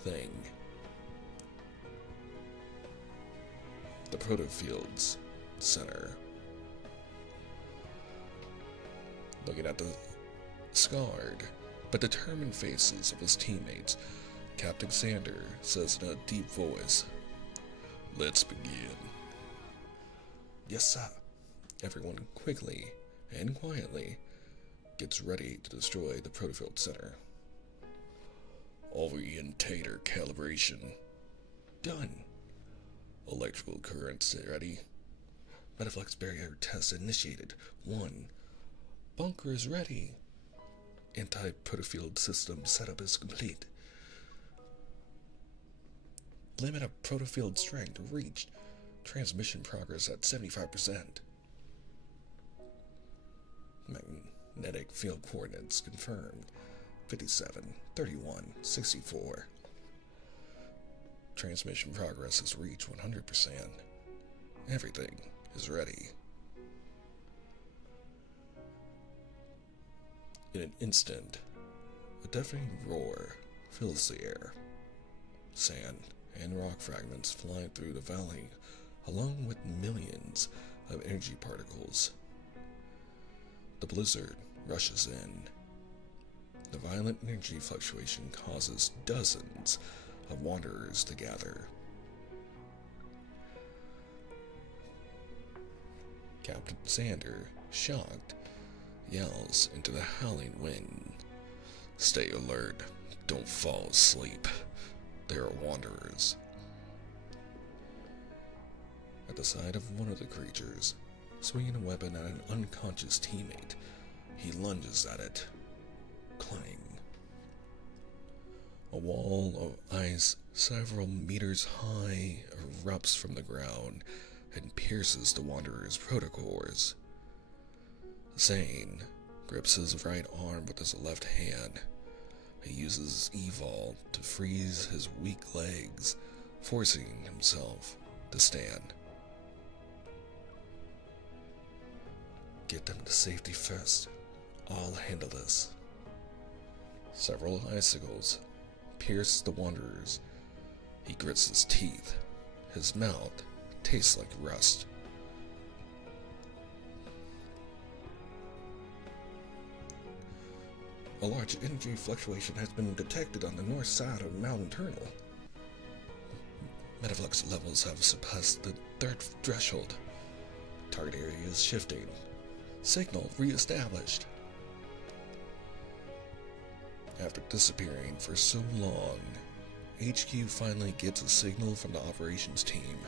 thing. The Protofield's center. Looking at the scarred but determined faces of his teammates, Captain Sander says in a deep voice, "Let's begin." Yes, sir. Everyone quickly and quietly gets ready to destroy the Protofield Center. Orientator calibration done. Electrical currents ready. Metaflex barrier test initiated. 1. Bunker is ready. Anti-protofield system setup is complete. Limit of protofield strength reached. Transmission progress at 75%. Magnetic field coordinates confirmed. 57, 31, 64. Transmission progress has reached 100%. Everything is ready. In an instant, a deafening roar fills the air. Sand and rock fragments fly through the valley, along with millions of energy particles. The blizzard rushes in. The violent energy fluctuation causes dozens of wanderers to gather. Captain Sander, shocked, yells into the howling wind, "Stay alert, don't fall asleep. There are wanderers." At the side of one of the creatures, swinging a weapon at an unconscious teammate, he lunges at it. Clang. A wall of ice several meters high erupts from the ground and pierces the wanderer's protocores. Zane grips his right arm with his left hand. He uses Evol to freeze his weak legs, forcing himself to stand. Get them to safety first. I'll handle this. Several icicles pierce the wanderers. He grits his teeth. His mouth tastes like rust. A large energy fluctuation has been detected on the north side of Mount Eternal. Metaflux levels have surpassed the third threshold. Target area is shifting. Signal re-established. After disappearing for so long, HQ finally gets a signal from the operations team.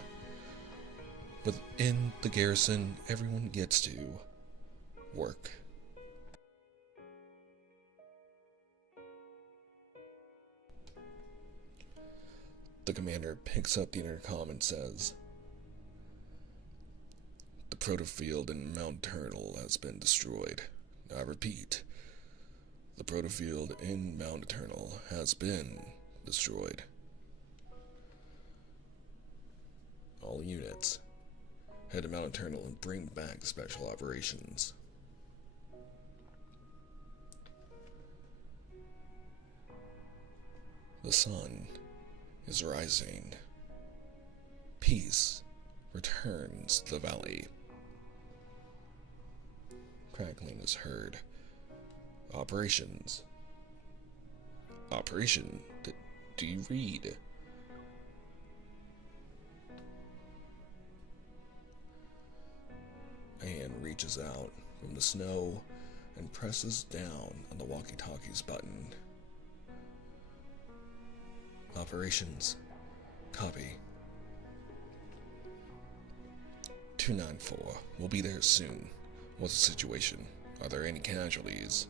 Within the garrison, everyone gets to work. The commander picks up the intercom and says, "The protofield in Mount Eternal has been destroyed. I repeat, the protofield in Mount Eternal has been destroyed. All units, head to Mount Eternal and bring back special operations." The sun is rising. Peace returns to the valley. Crackling is heard. Operations. Operation? Do you read? A hand reaches out from the snow and presses down on the walkie-talkie's button. Operations. Copy. 294. We'll be there soon. What's the situation? Are there any casualties?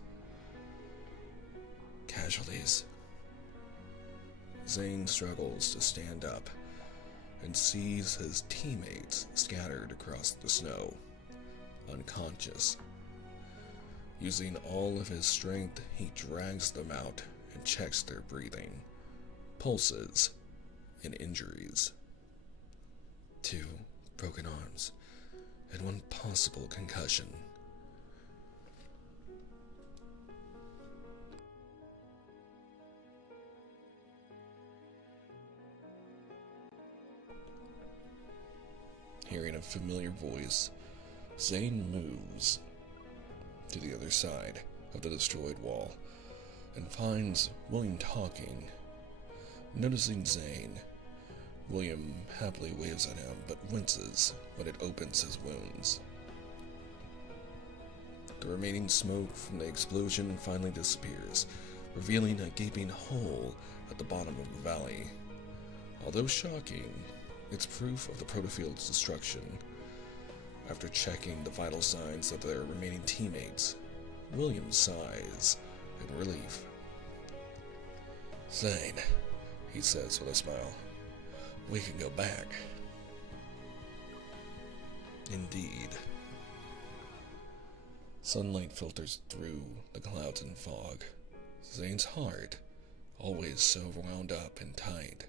Casualties. Zane struggles to stand up and sees his teammates scattered across the snow, unconscious. Using all of his strength, he drags them out and checks their breathing, pulses, and injuries. 2 broken arms and 1 possible concussion. Hearing a familiar voice, Zane moves to the other side of the destroyed wall and finds William talking. Noticing Zane, William happily waves at him but winces when it opens his wounds. The remaining smoke from the explosion finally disappears, revealing a gaping hole at the bottom of the valley. Although shocking, it's proof of the protofield's destruction. After checking the vital signs of their remaining teammates, William sighs in relief. "Zane," he says with a smile, "we can go back." Indeed. Sunlight filters through the clouds and fog. Zane's heart, always so wound up and tight,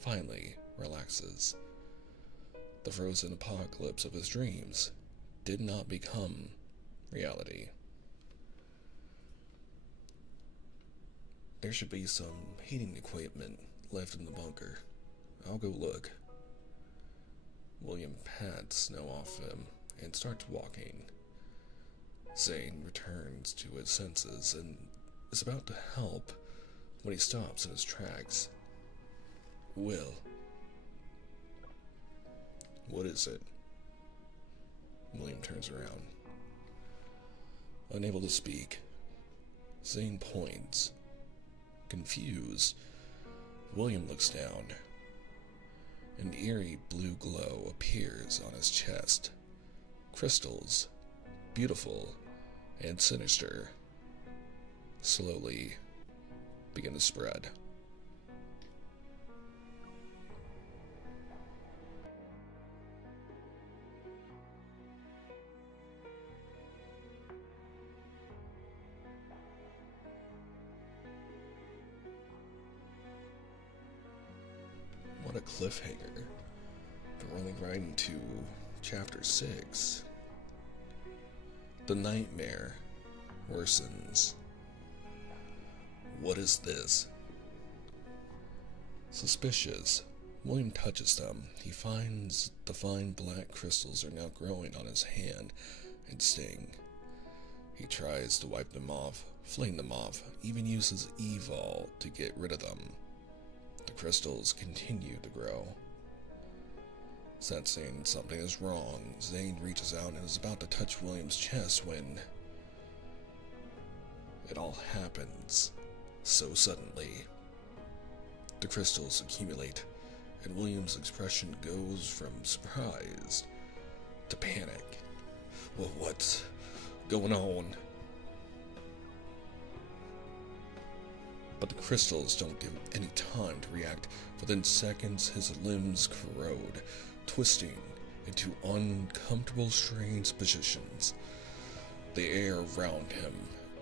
finally relaxes. The frozen apocalypse of his dreams did not become reality. There should be some heating equipment left in the bunker. I'll go look. William pats snow off him and starts walking. Zane returns to his senses and is about to help when he stops in his tracks. "Will." "What is it?" William turns around. Unable to speak, Zane points. Confused, William looks down. An eerie blue glow appears on his chest. Crystals, beautiful and sinister, slowly begin to spread. What a cliffhanger. We're rolling right into chapter 6. The nightmare worsens. What is this? Suspicious, William touches them. He finds the fine black crystals are now growing on his hand and sting. He tries to wipe them off, fling them off, even uses Evol to get rid of them. The crystals continue to grow. Sensing something is wrong, Zane reaches out and is about to touch William's chest when it all happens so suddenly. The crystals accumulate, and William's expression goes from surprise to panic. Well, what's going on? But the crystals don't give him any time to react. Within seconds, his limbs corrode, twisting into uncomfortable, strange positions. The air around him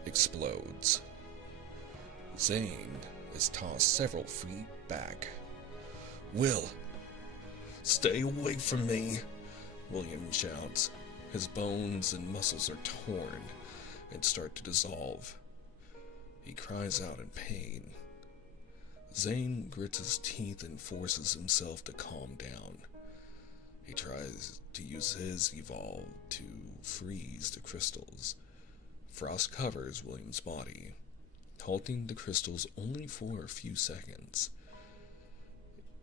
explodes. Zane is tossed several feet back. Will, stay away from me, William shouts. His bones and muscles are torn and start to dissolve. He cries out in pain. Zane grits his teeth and forces himself to calm down. He tries to use his Evolve to freeze the crystals. Frost covers William's body, halting the crystals only for a few seconds.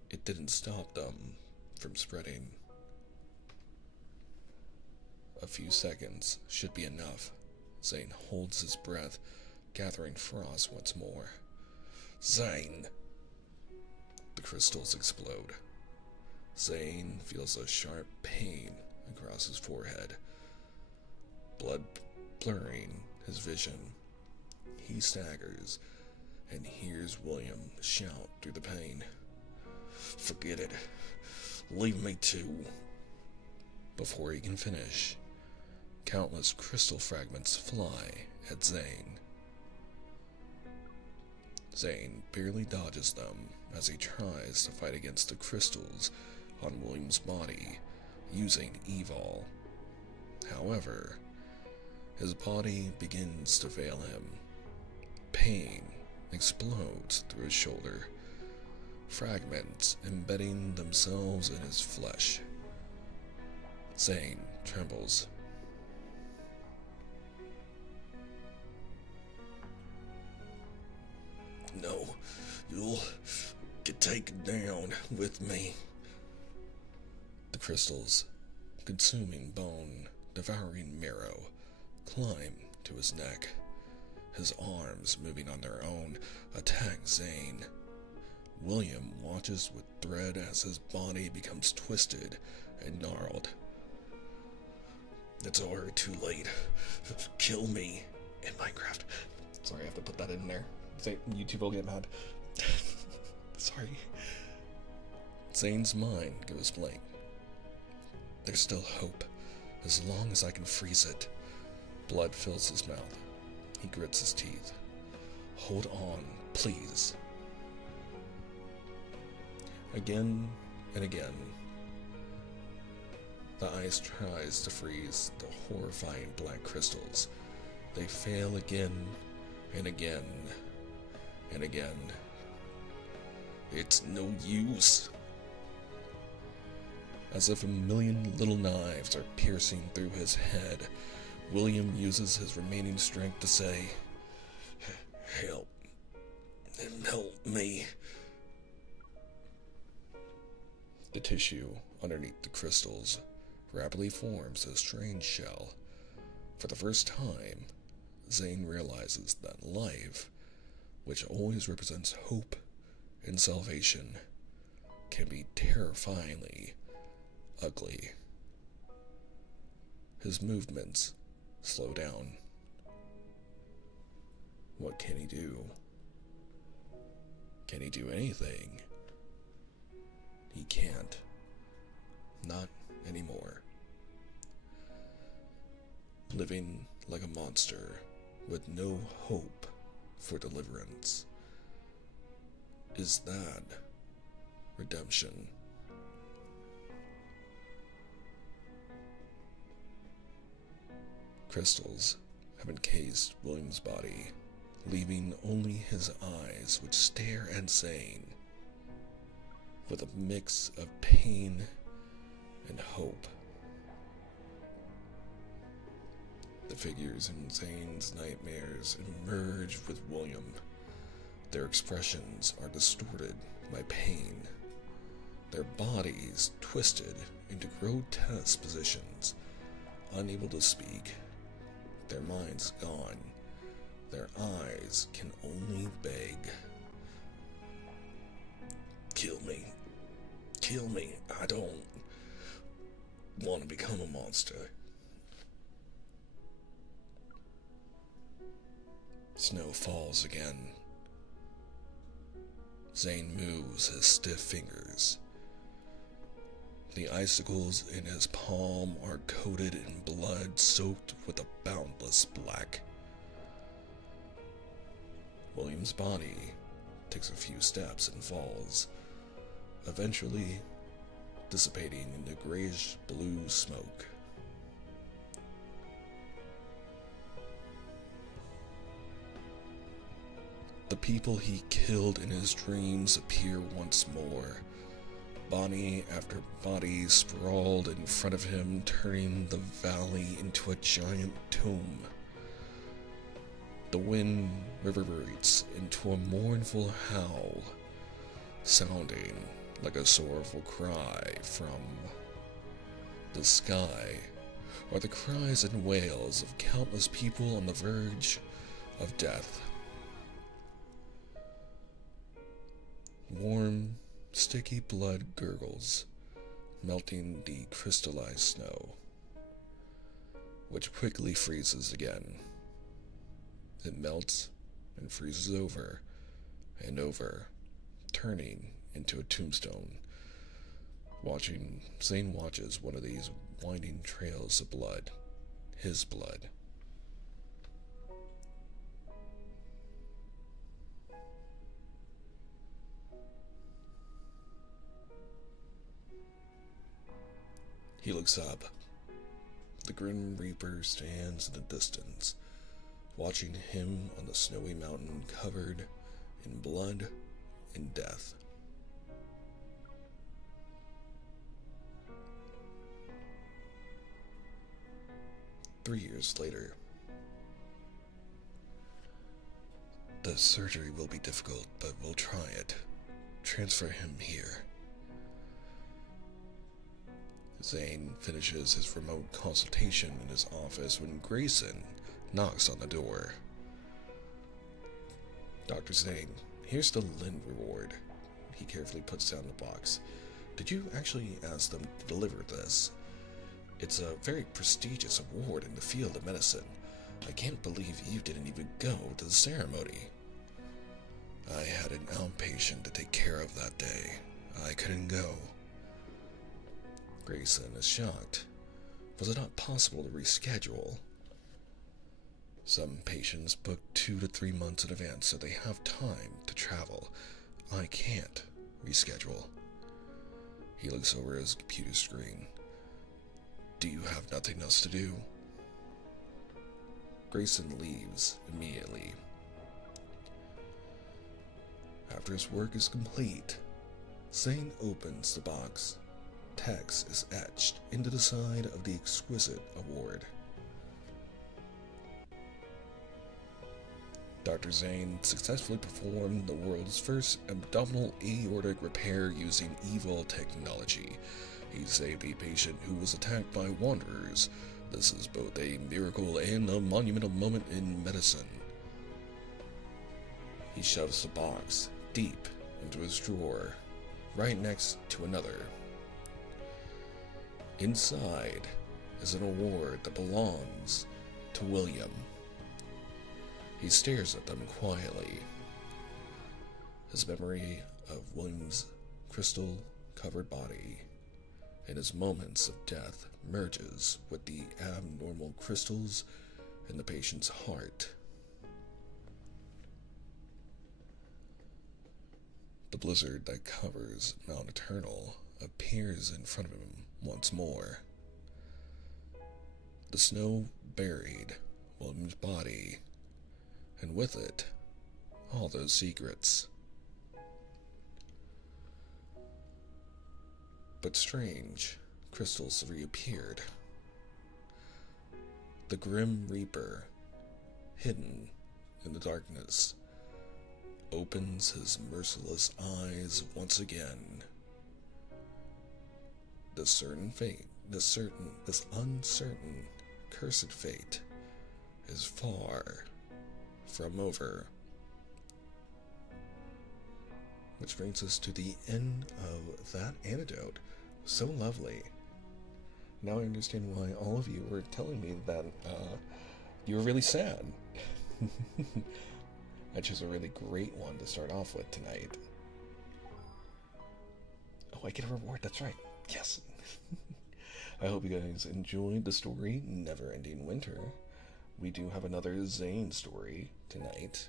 It didn't stop them from spreading. A few seconds should be enough. Zane holds his breath, gathering frost once more. Zane! The crystals explode. Zane feels a sharp pain across his forehead, blood blurring his vision. He staggers and hears William shout through the pain. Forget it. Leave me too. Before he can finish, countless crystal fragments fly at Zane. Zane barely dodges them as he tries to fight against the crystals on William's body using Evol. However, his body begins to fail him. Pain explodes through his shoulder, fragments embedding themselves in his flesh. Zane trembles. No, you'll get taken down with me. The crystals, consuming bone, devouring marrow, climb to his neck. His arms, moving on their own, attack Zane. William watches with dread as his body becomes twisted and gnarled. It's already too late. Kill me in Minecraft. Sorry, I have to put that in there. YouTube will get mad. Sorry. Zane's mind goes blank. There's still hope, as long as I can freeze it. Blood fills his mouth. He grits his teeth. Hold on, please. Again and again, the ice tries to freeze the horrifying black crystals. They fail again and again and again. It's no use. As if a million little knives are piercing through his head, William uses his remaining strength to say, Help me. The tissue underneath the crystals rapidly forms a strange shell. For the first time, Zane realizes that life, which always represents hope and salvation, can be terrifyingly ugly. His movements slow down. What can he do? Can he do anything? He can't. Not anymore. Living like a monster with no hope for deliverance. Is that redemption? Crystals have encased William's body, leaving only his eyes which stare at Zane with a mix of pain and hope. The figures in Zane's nightmares emerge with William. Their expressions are distorted by pain, their bodies twisted into grotesque positions, unable to speak, their minds gone, their eyes can only beg. Kill me. Kill me. I don't want to become a monster. Snow falls again. Zane moves his stiff fingers. The icicles in his palm are coated in blood soaked with a boundless black. William's body takes a few steps and falls, eventually dissipating into grayish-blue smoke. The people he killed in his dreams appear once more. Body after body sprawled in front of him, turning the valley into a giant tomb. The wind reverberates into a mournful howl, sounding like a sorrowful cry from the sky, or the cries and wails of countless people on the verge of death. Warm, sticky blood gurgles, melting the crystallized snow, which quickly freezes again. It melts and freezes over and over, turning into a tombstone. Zane watches one of these winding trails of blood, his blood. He looks up. The Grim Reaper stands in the distance, watching him on the snowy mountain covered in blood and death. Three years later. The surgery will be difficult, but we'll try it. Transfer him here. Zane finishes his remote consultation in his office when Grayson knocks on the door. Dr. Zane, here's the Lind reward. He carefully puts down the box. Did you actually ask them to deliver this? It's a very prestigious award in the field of medicine. I can't believe you didn't even go to the ceremony. I had an outpatient to take care of that day. I couldn't go. Grayson is shocked. Was it not possible to reschedule? Some patients book 2 to 3 months in advance so they have time to travel. I can't reschedule. He looks over his computer screen. Do you have nothing else to do? Grayson leaves immediately. After his work is complete, Zane opens the box. Text is etched into the side of the exquisite award. Dr. Zane successfully performed the world's first abdominal aortic repair using evil technology. He saved a patient who was attacked by wanderers. This is both a miracle and a monumental moment in medicine. He shoves the box deep into his drawer, right next to another. Inside is an award that belongs to William. He stares at them quietly. His memory of William's crystal-covered body in his moments of death merges with the abnormal crystals in the patient's heart. The blizzard that covers Mount Eternal appears in front of him once more. The snow buried William's body, and with it, all those secrets. But strange crystals reappeared. The Grim Reaper, hidden in the darkness, opens his merciless eyes once again. This uncertain, cursed fate is far from over. Which brings us to the end of that anecdote. So lovely. Now I understand why all of you were telling me that you were really sad. I chose a really great one to start off with tonight. Oh, I get a reward, that's right. Yes. I hope you guys enjoyed the story, Never Ending Winter. We do have another Zane story tonight,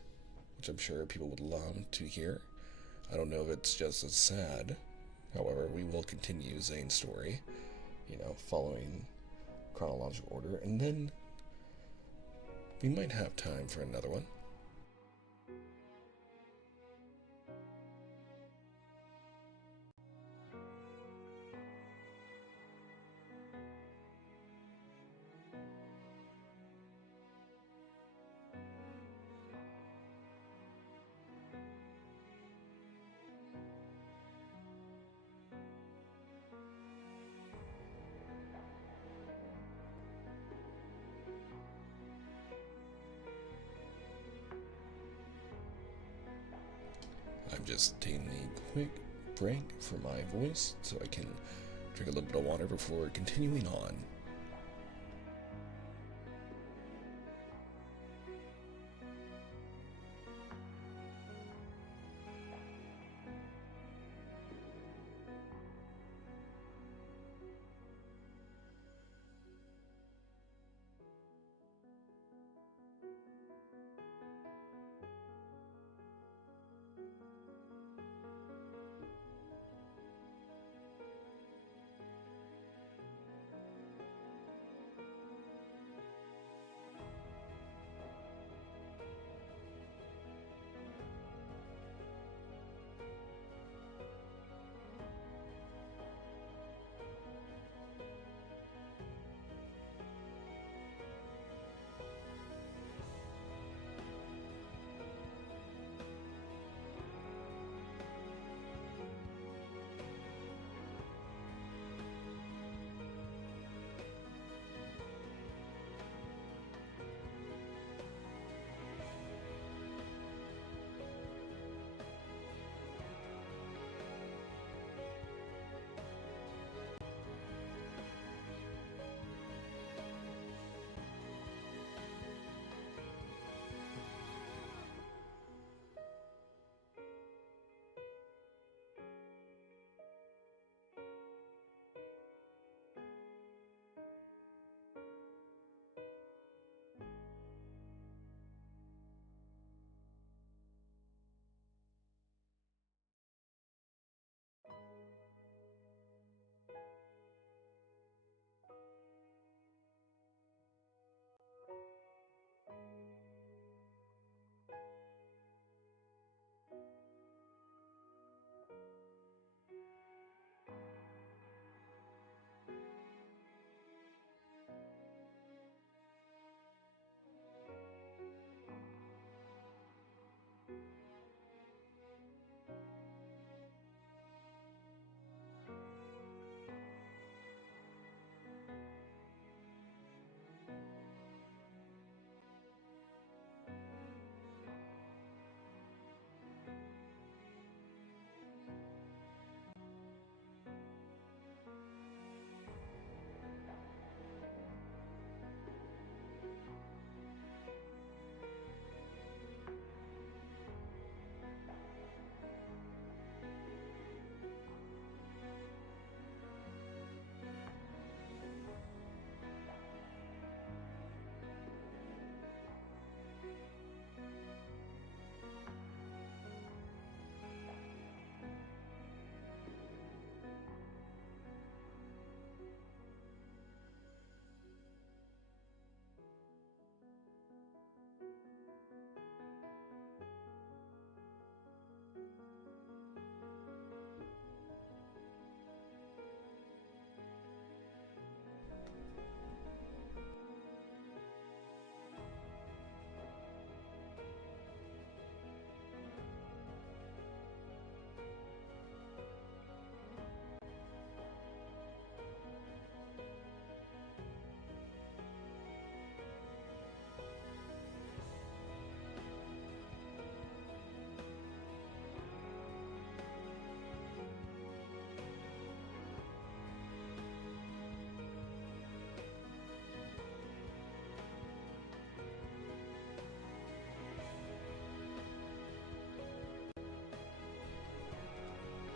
which I'm sure people would love to hear. I don't know if it's just as sad. However, we will continue Zane's story, following chronological order, and then we might have time for another one. I'm just taking a quick break for my voice so I can drink a little bit of water before continuing on.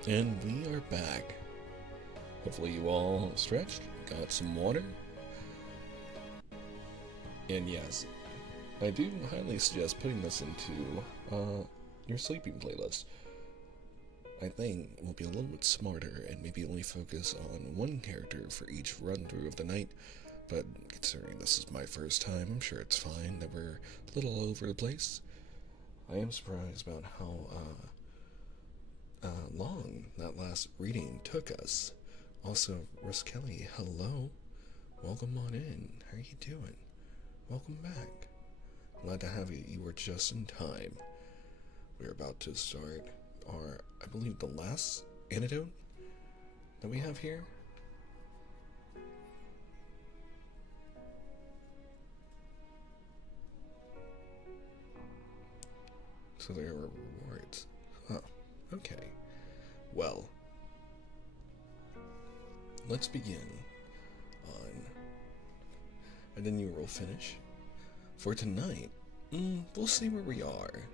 And we are back. Hopefully you all stretched, got some water. And yes, I do highly suggest putting this into your sleeping playlist. I think we'll be a little bit smarter and maybe only focus on one character for each run through of the night. But considering this is my first time, I'm sure it's fine that we're a little all over the place. I am surprised about how long that last reading took us. Also, Russ Kelly, hello. Welcome on in. How are you doing? Welcome back. Glad to have you. You were just in time. We're about to start our, I believe, the last anecdote that we have here. So there are rewards. Huh. Okay. Well, let's begin on, and then you will finish. For tonight, we'll see where we are.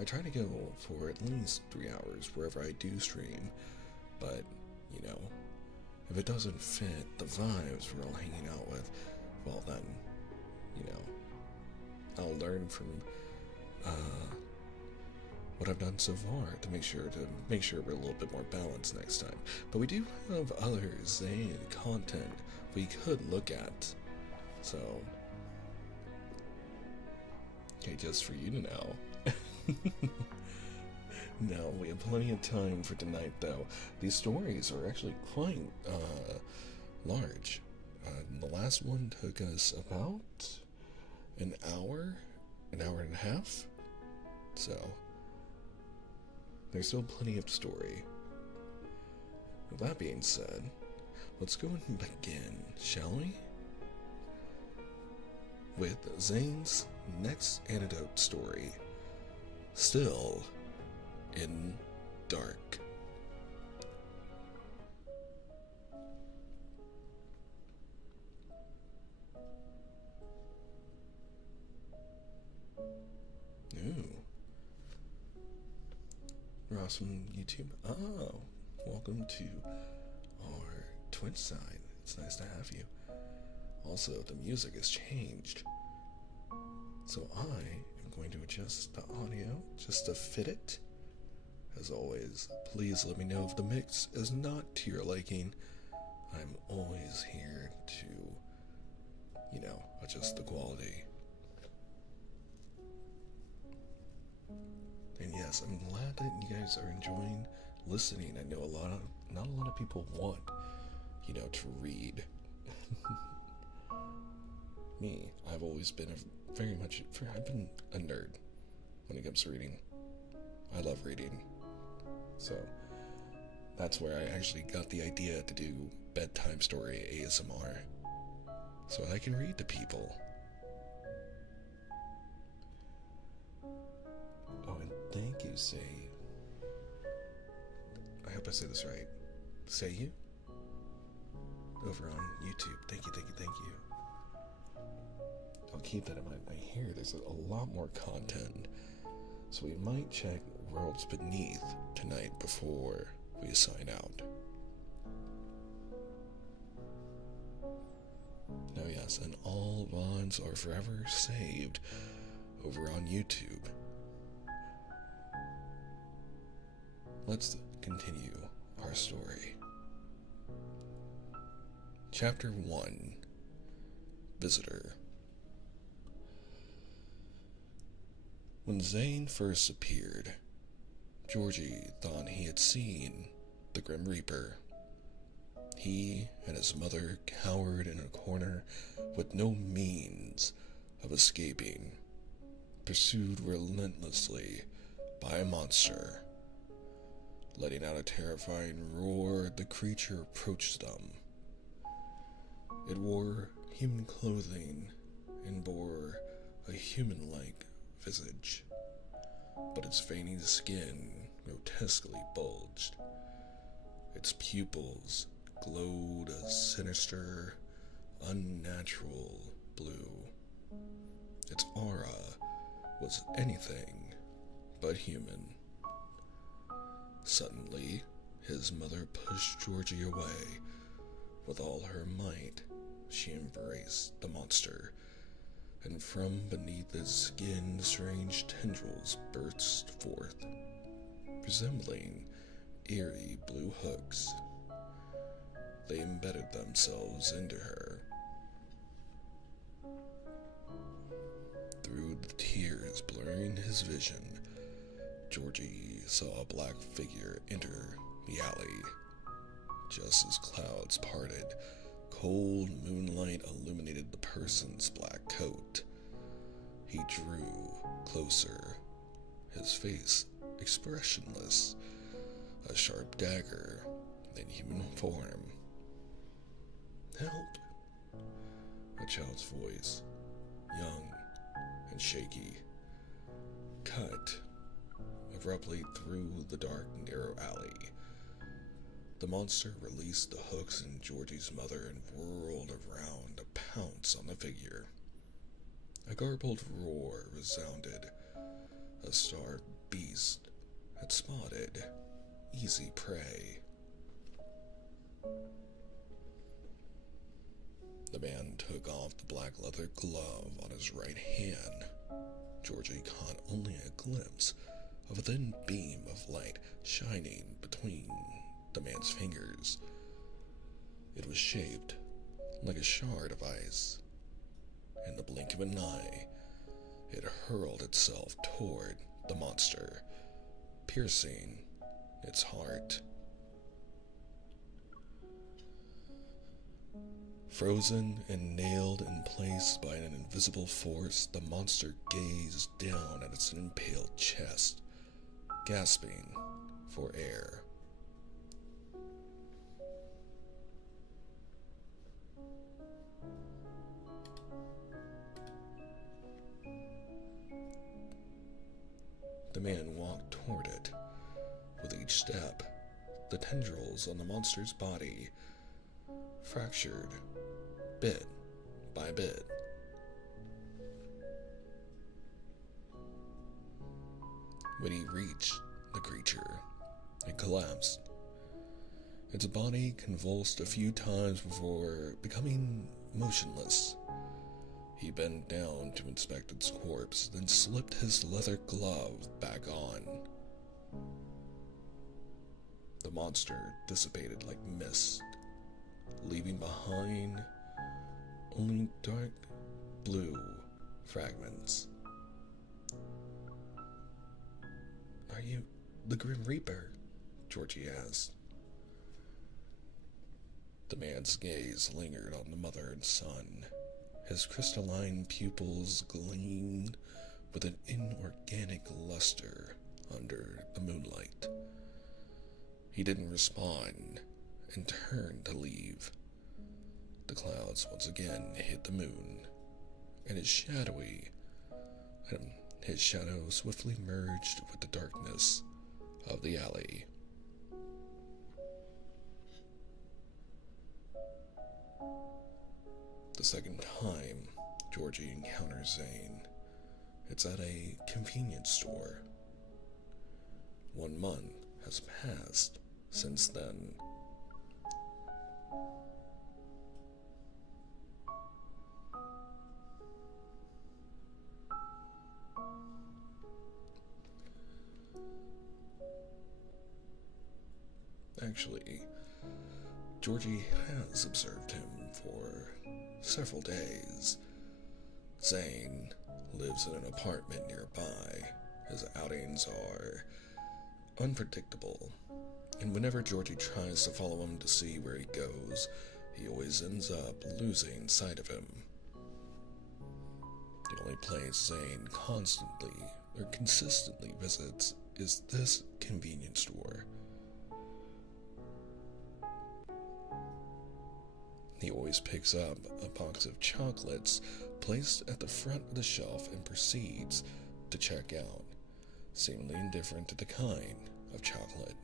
I try to go for at least 3 hours wherever I do stream, but, you know, if it doesn't fit the vibes we're all hanging out with, well then, you know, I'll learn from, what I've done so far to make sure we're a little bit more balanced next time. But we do have other Zane content we could look at. So, okay, just for you to know. No, we have plenty of time for tonight, though. These stories are actually quite large. The last one took us about an hour and a half. So, there's still plenty of story. With that being said, let's go and begin, shall we? With Zane's next anecdote story, Still in Dark. Ooh. Ross from YouTube. Oh, welcome to our Twitch side. It's nice to have you. Also, the music has changed. So I am going to adjust the audio just to fit it. As always, please let me know if the mix is not to your liking. I'm always here to, you know, adjust the quality. And yes, I'm glad that you guys are enjoying listening. I know not a lot of people want, you know, to read. Me, I've always been I've been a nerd when it comes to reading. I love reading. So, that's where I actually got the idea to do bedtime story ASMR. So I can read to people. Oh, and thank you, I hope I say this right. Say you? Over on YouTube. Thank you. I'll keep that in mind. I hear there's a lot more content. So we might check Worlds Beneath tonight before we sign out. Now yes, and all VODs are forever saved over on YouTube. Let's continue our story. Chapter 1, Visitor. When Zane first appeared, Georgie thought he had seen the Grim Reaper. He and his mother cowered in a corner with no means of escaping, pursued relentlessly by a monster. Letting out a terrifying roar, the creature approached them. It wore human clothing and bore a human-like visage, but its veiny skin grotesquely bulged. Its pupils glowed a sinister, unnatural blue. Its aura was anything but human. Suddenly, His mother pushed Georgie away. With all her might, she embraced the monster, and from beneath his skin strange tendrils burst forth, resembling eerie blue hooks. They embedded themselves into her. Through the tears blurring his vision, Georgie saw a black figure enter the alley. Just as clouds parted, cold moonlight illuminated the person's black coat. He drew closer, his face expressionless, a sharp dagger in human form. "Help!" A child's voice, young and shaky, cut abruptly through the dark, narrow alley. The monster released the hooks in Georgie's mother and whirled around to pounce on the figure. A garbled roar resounded. A starved beast had spotted easy prey. The man took off the black leather glove on his right hand. Georgie caught only a glimpse of a thin beam of light shining between the man's fingers. It was shaped like a shard of ice. In the blink of an eye, it hurled itself toward the monster, piercing its heart. Frozen and nailed in place by an invisible force, the monster gazed down at its impaled chest, gasping for air. The man walked toward it. With each step, the tendrils on the monster's body fractured bit by bit. When he reached the creature, it collapsed. Its body convulsed a few times before becoming motionless. He bent down to inspect its corpse, then slipped his leather glove back on. The monster dissipated like mist, leaving behind only dark blue fragments. "Are you the Grim Reaper?" Georgie asked. The man's gaze lingered on the mother and son. His crystalline pupils gleamed with an inorganic luster under the moonlight. He didn't respond and turned to leave. The clouds once again hit the moon, and his shadow swiftly merged with the darkness of the alley. The second time Georgie encounters Zane, it's at a convenience store. 1 month has passed since then. Actually, Georgie has observed him for several days. Zane lives in an apartment nearby. His outings are unpredictable, and whenever Georgie tries to follow him to see where he goes, he always ends up losing sight of him. The only place Zane consistently visits is this convenience store. He always picks up a box of chocolates placed at the front of the shelf and proceeds to check out, seemingly indifferent to the kind of chocolate.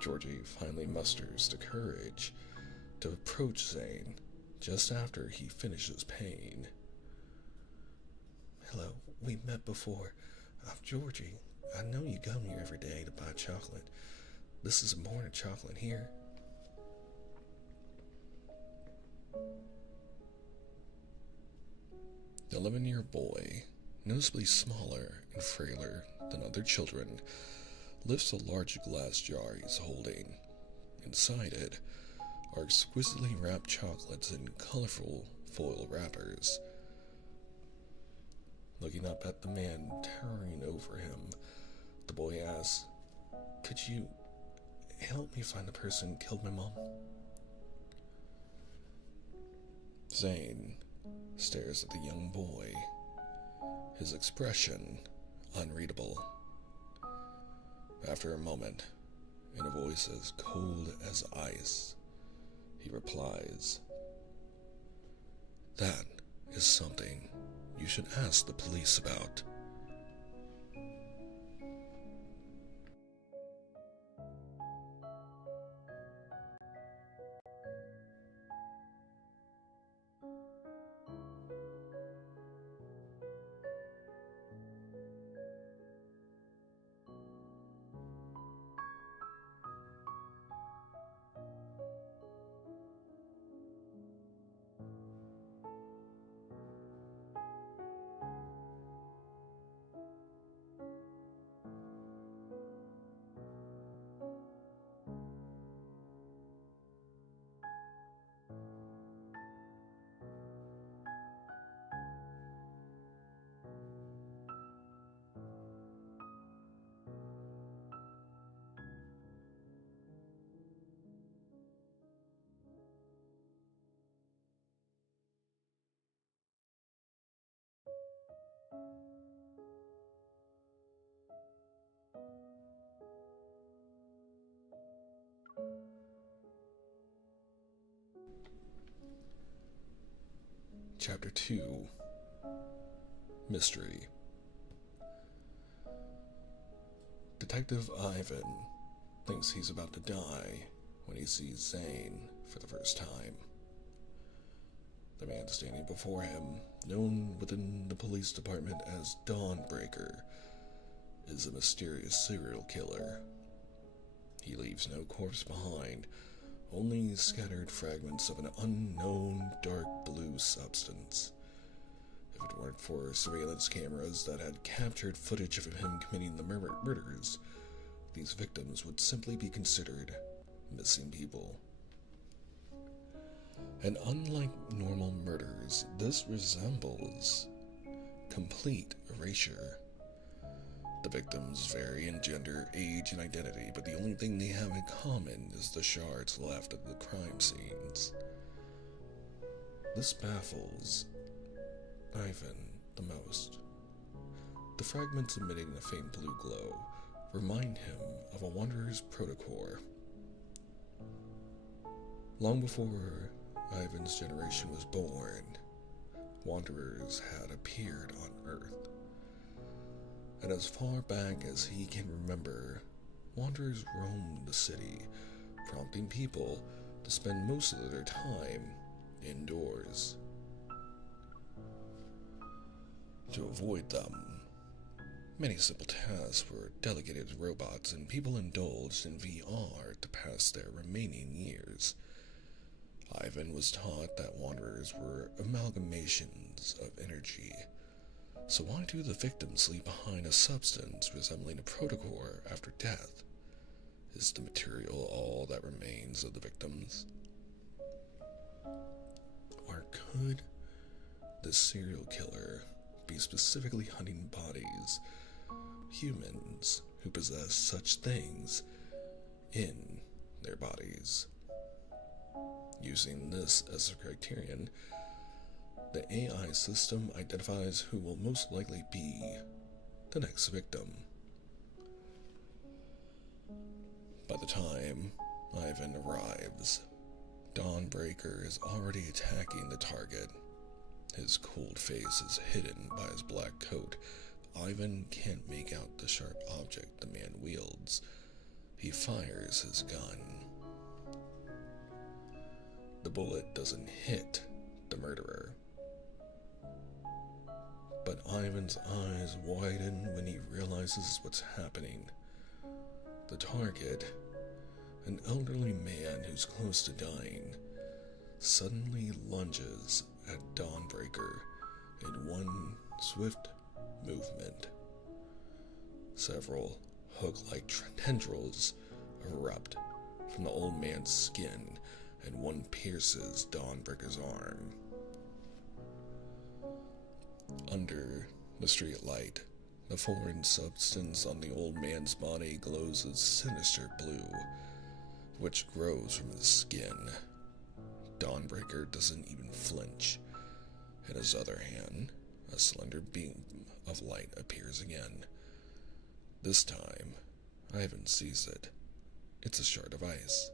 Georgie finally musters the courage to approach Zane just after he finishes paying. "Hello, we met before. I'm Georgie. I know you come here every day to buy chocolate. This is important chocolate here. The 11-year boy, noticeably smaller and frailer than other children, lifts a large glass jar he's holding. Inside it are exquisitely wrapped chocolates in colorful foil wrappers. Looking up at the man towering over him, the boy asks, "Could you help me find the person who killed my mom?" Zane stares at the young boy, his expression unreadable. After a moment, in a voice as cold as ice, he replies, "That is something you should ask the police about." Chapter 2, Mystery. Detective Ivan thinks he's about to die when he sees Zane for the first time. The man standing before him, known within the police department as Dawnbreaker, is a mysterious serial killer. He leaves no corpse behind, only scattered fragments of an unknown dark blue substance. If it weren't for surveillance cameras that had captured footage of him committing the murders, these victims would simply be considered missing people. And unlike normal murders, this resembles complete erasure. The victims vary in gender, age, and identity, but the only thing they have in common is the shards left at the crime scenes. This baffles Ivan the most. The fragments emitting a faint blue glow remind him of a wanderer's protocore. Long before Ivan's generation was born, wanderers had appeared on Earth. And as far back as he can remember, wanderers roamed the city, prompting people to spend most of their time indoors. To avoid them, many simple tasks were delegated to robots, and people indulged in VR to pass their remaining years. Ivan was taught that wanderers were amalgamations of energy. So why do the victims leave behind a substance resembling a protocore after death? Is the material all that remains of the victims? Or could this serial killer be specifically hunting bodies, humans who possess such things in their bodies? Using this as a criterion, the AI system identifies who will most likely be the next victim. By the time Ivan arrives, Dawnbreaker is already attacking the target. His cold face is hidden by his black coat. Ivan can't make out the sharp object the man wields. He fires his gun. The bullet doesn't hit the murderer, but But Ivan's eyes widen when he realizes what's happening. The target, an elderly man who's close to dying, suddenly lunges at Dawnbreaker in one swift movement. Several hook-like tendrils erupt from the old man's skin, and one pierces Dawnbreaker's arm. Under the streetlight, the foreign substance on the old man's body glows a sinister blue, which grows from his skin. Dawnbreaker doesn't even flinch. In his other hand, a slender beam of light appears again. This time, Ivan sees it. It's a shard of ice.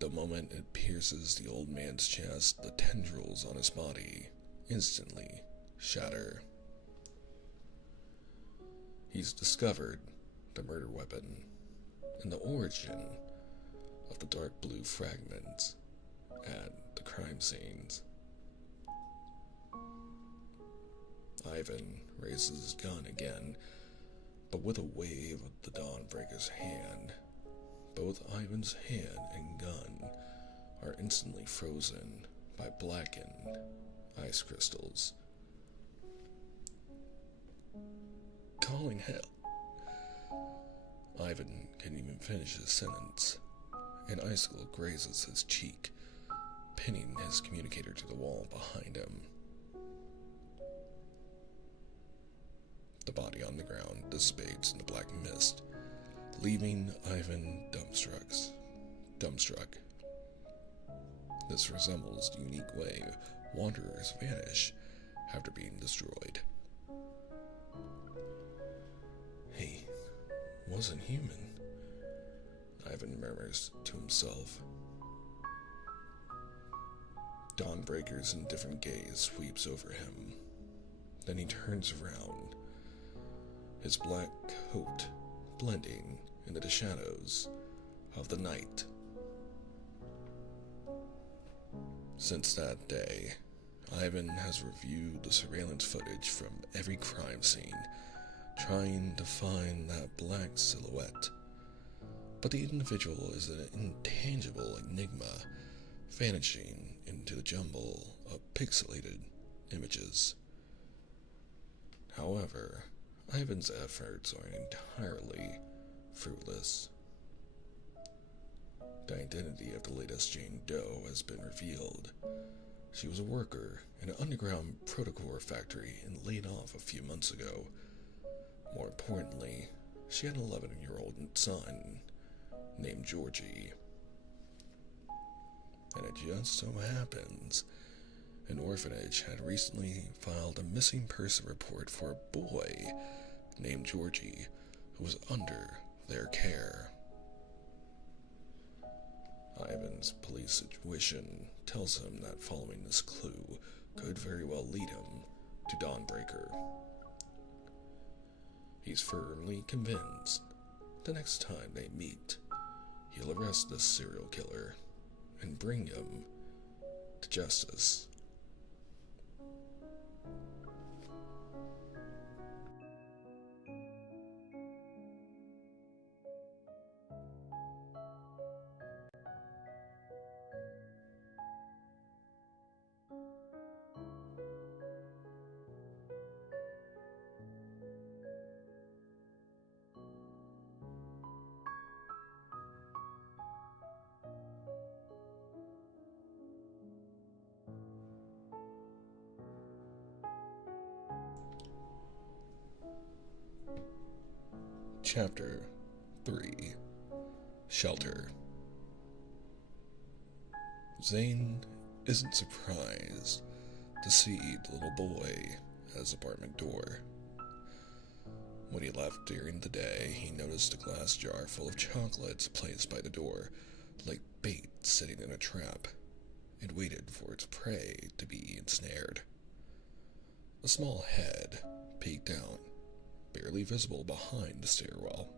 The moment it pierces the old man's chest, the tendrils on his body instantly shatter. He's discovered the murder weapon and the origin of the dark blue fragments at the crime scenes. Ivan raises his gun again, but with a wave of the Dawnbreaker's hand, both Ivan's hand and gun are instantly frozen by blackened ice crystals. Calling hell. Ivan can't even finish his sentence. An icicle grazes his cheek, pinning his communicator to the wall behind him. The body on the ground dissipates in the black mist, leaving Ivan dumbstruck. This resembles the unique way wanderers vanish after being destroyed. He wasn't human, Ivan murmurs to himself. Dawnbreaker's indifferent gaze sweeps over him. Then he turns around, his black coat blending into the shadows of the night. Since that day, Ivan has reviewed the surveillance footage from every crime scene, trying to find that black silhouette. But the individual is an intangible enigma, vanishing into the jumble of pixelated images. However, Ivan's efforts are entirely fruitless. The identity of the latest Jane Doe has been revealed. She was a worker in an underground protocore factory and laid off a few months ago. More importantly, she had an 11-year-old son named Georgie. And it just so happens, an orphanage had recently filed a missing person report for a boy named Georgie who was under their care. Ivan's police intuition tells him that following this clue could very well lead him to Dawnbreaker. He's firmly convinced the next time they meet, he'll arrest the serial killer and bring him to justice. Chapter 3. Shelter. Zane isn't surprised to see the little boy at his apartment door. When he left during the day, he noticed a glass jar full of chocolates placed by the door, like bait sitting in a trap. It waited for its prey to be ensnared. A small head peeked out, barely visible behind the stairwell.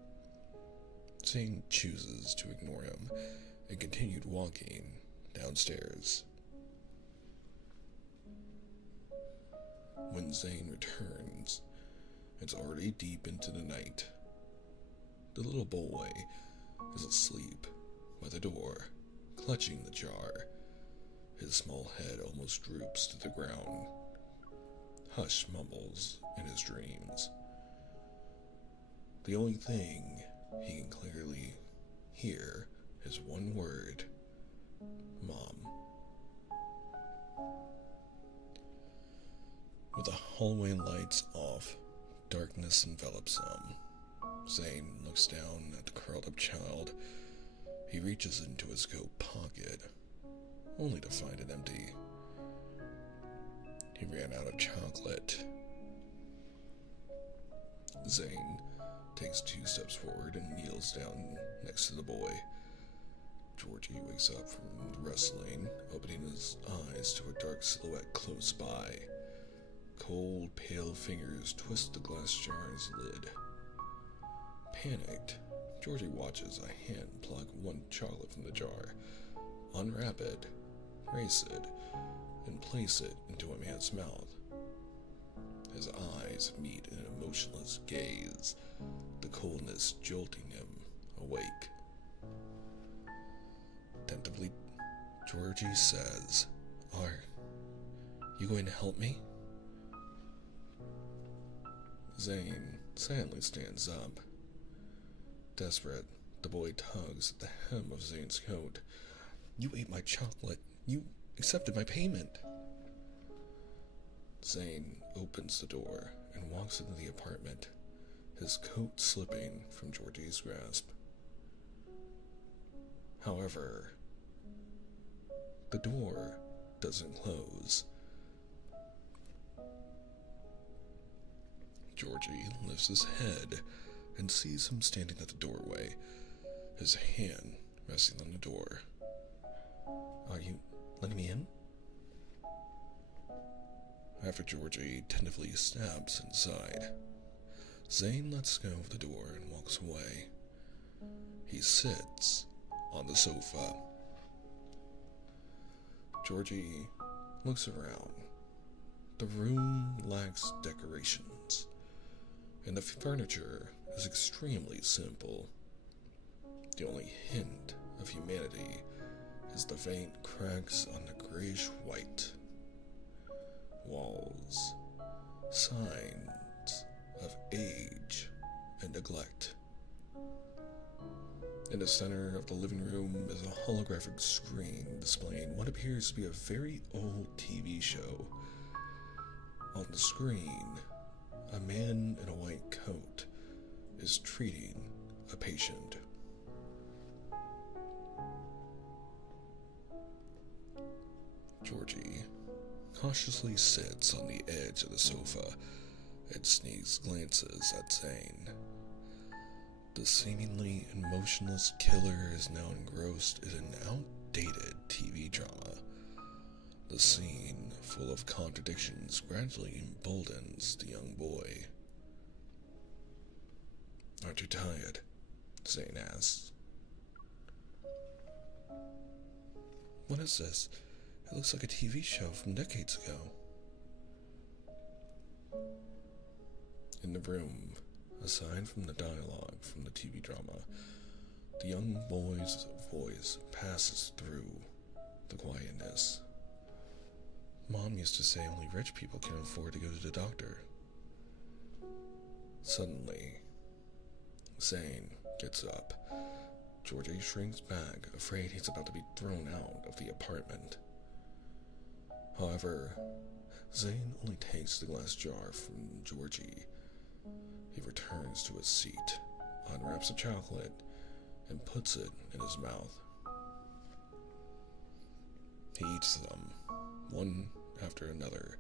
Zane chooses to ignore him and continued walking downstairs. When Zane returns, it's already deep into the night. The little boy is asleep by the door, clutching the jar. His small head almost droops to the ground. Hush mumbles in his dreams. The only thing he can clearly hear is one word: Mom. With the hallway lights off, darkness envelops him. Zane looks down at the curled up child. He reaches into his coat pocket, only to find it empty. He ran out of chocolate. Zane takes 2 steps forward and kneels down next to the boy. Georgie wakes up from the wrestling, opening his eyes to a dark silhouette close by. Cold, pale fingers twist the glass jar's lid. Panicked, Georgie watches a hand pluck one chocolate from the jar, unwrap it, raise it, and place it into a man's mouth. His eyes meet in an emotionless gaze, the coldness jolting him awake. Tentatively, Georgie says, "Are you going to help me?" Zane silently stands up. Desperate, the boy tugs at the hem of Zane's coat. "You ate my chocolate. You accepted my payment." Zane opens the door and walks into the apartment, his coat slipping from Georgie's grasp. However, the door doesn't close. Georgie lifts his head and sees him standing at the doorway, his hand resting on the door. "Are you letting me in?" After Georgie tentatively steps inside, Zane lets go of the door and walks away. He sits on the sofa. Georgie looks around. The room lacks decorations, and the furniture is extremely simple. The only hint of humanity is the faint cracks on the grayish white walls, signs of age and neglect. In the center of the living room is a holographic screen displaying what appears to be a very old TV show. On the screen, a man in a white coat is treating a patient. Georgie cautiously sits on the edge of the sofa and sneaks glances at Zane. The seemingly emotionless killer is now engrossed in an outdated TV drama. The scene, full of contradictions, gradually emboldens the young boy. "Aren't you tired?" Zane asks. "What is this? It looks like a TV show from decades ago." In the room, aside from the dialogue from the TV drama, the young boy's voice passes through the quietness. "Mom used to say only rich people can afford to go to the doctor." Suddenly, Zane gets up. Georgie shrinks back, afraid he's about to be thrown out of the apartment. However, Zane only takes the glass jar from Georgie. He returns to his seat, unwraps the chocolate, and puts it in his mouth. He eats them, one after another,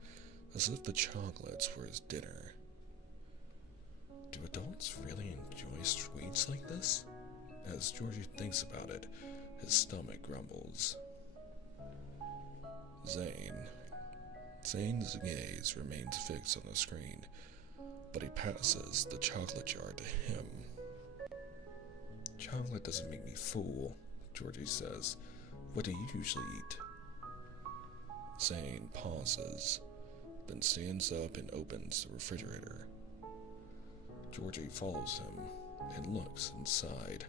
as if the chocolates were his dinner. Do adults really enjoy sweets like this? As Georgie thinks about it, his stomach grumbles. Zane's gaze remains fixed on the screen, but he passes the chocolate jar to him. "Chocolate doesn't make me full," Georgie says. "What do you usually eat?" Zane pauses, then stands up and opens the refrigerator. Georgie follows him and looks inside.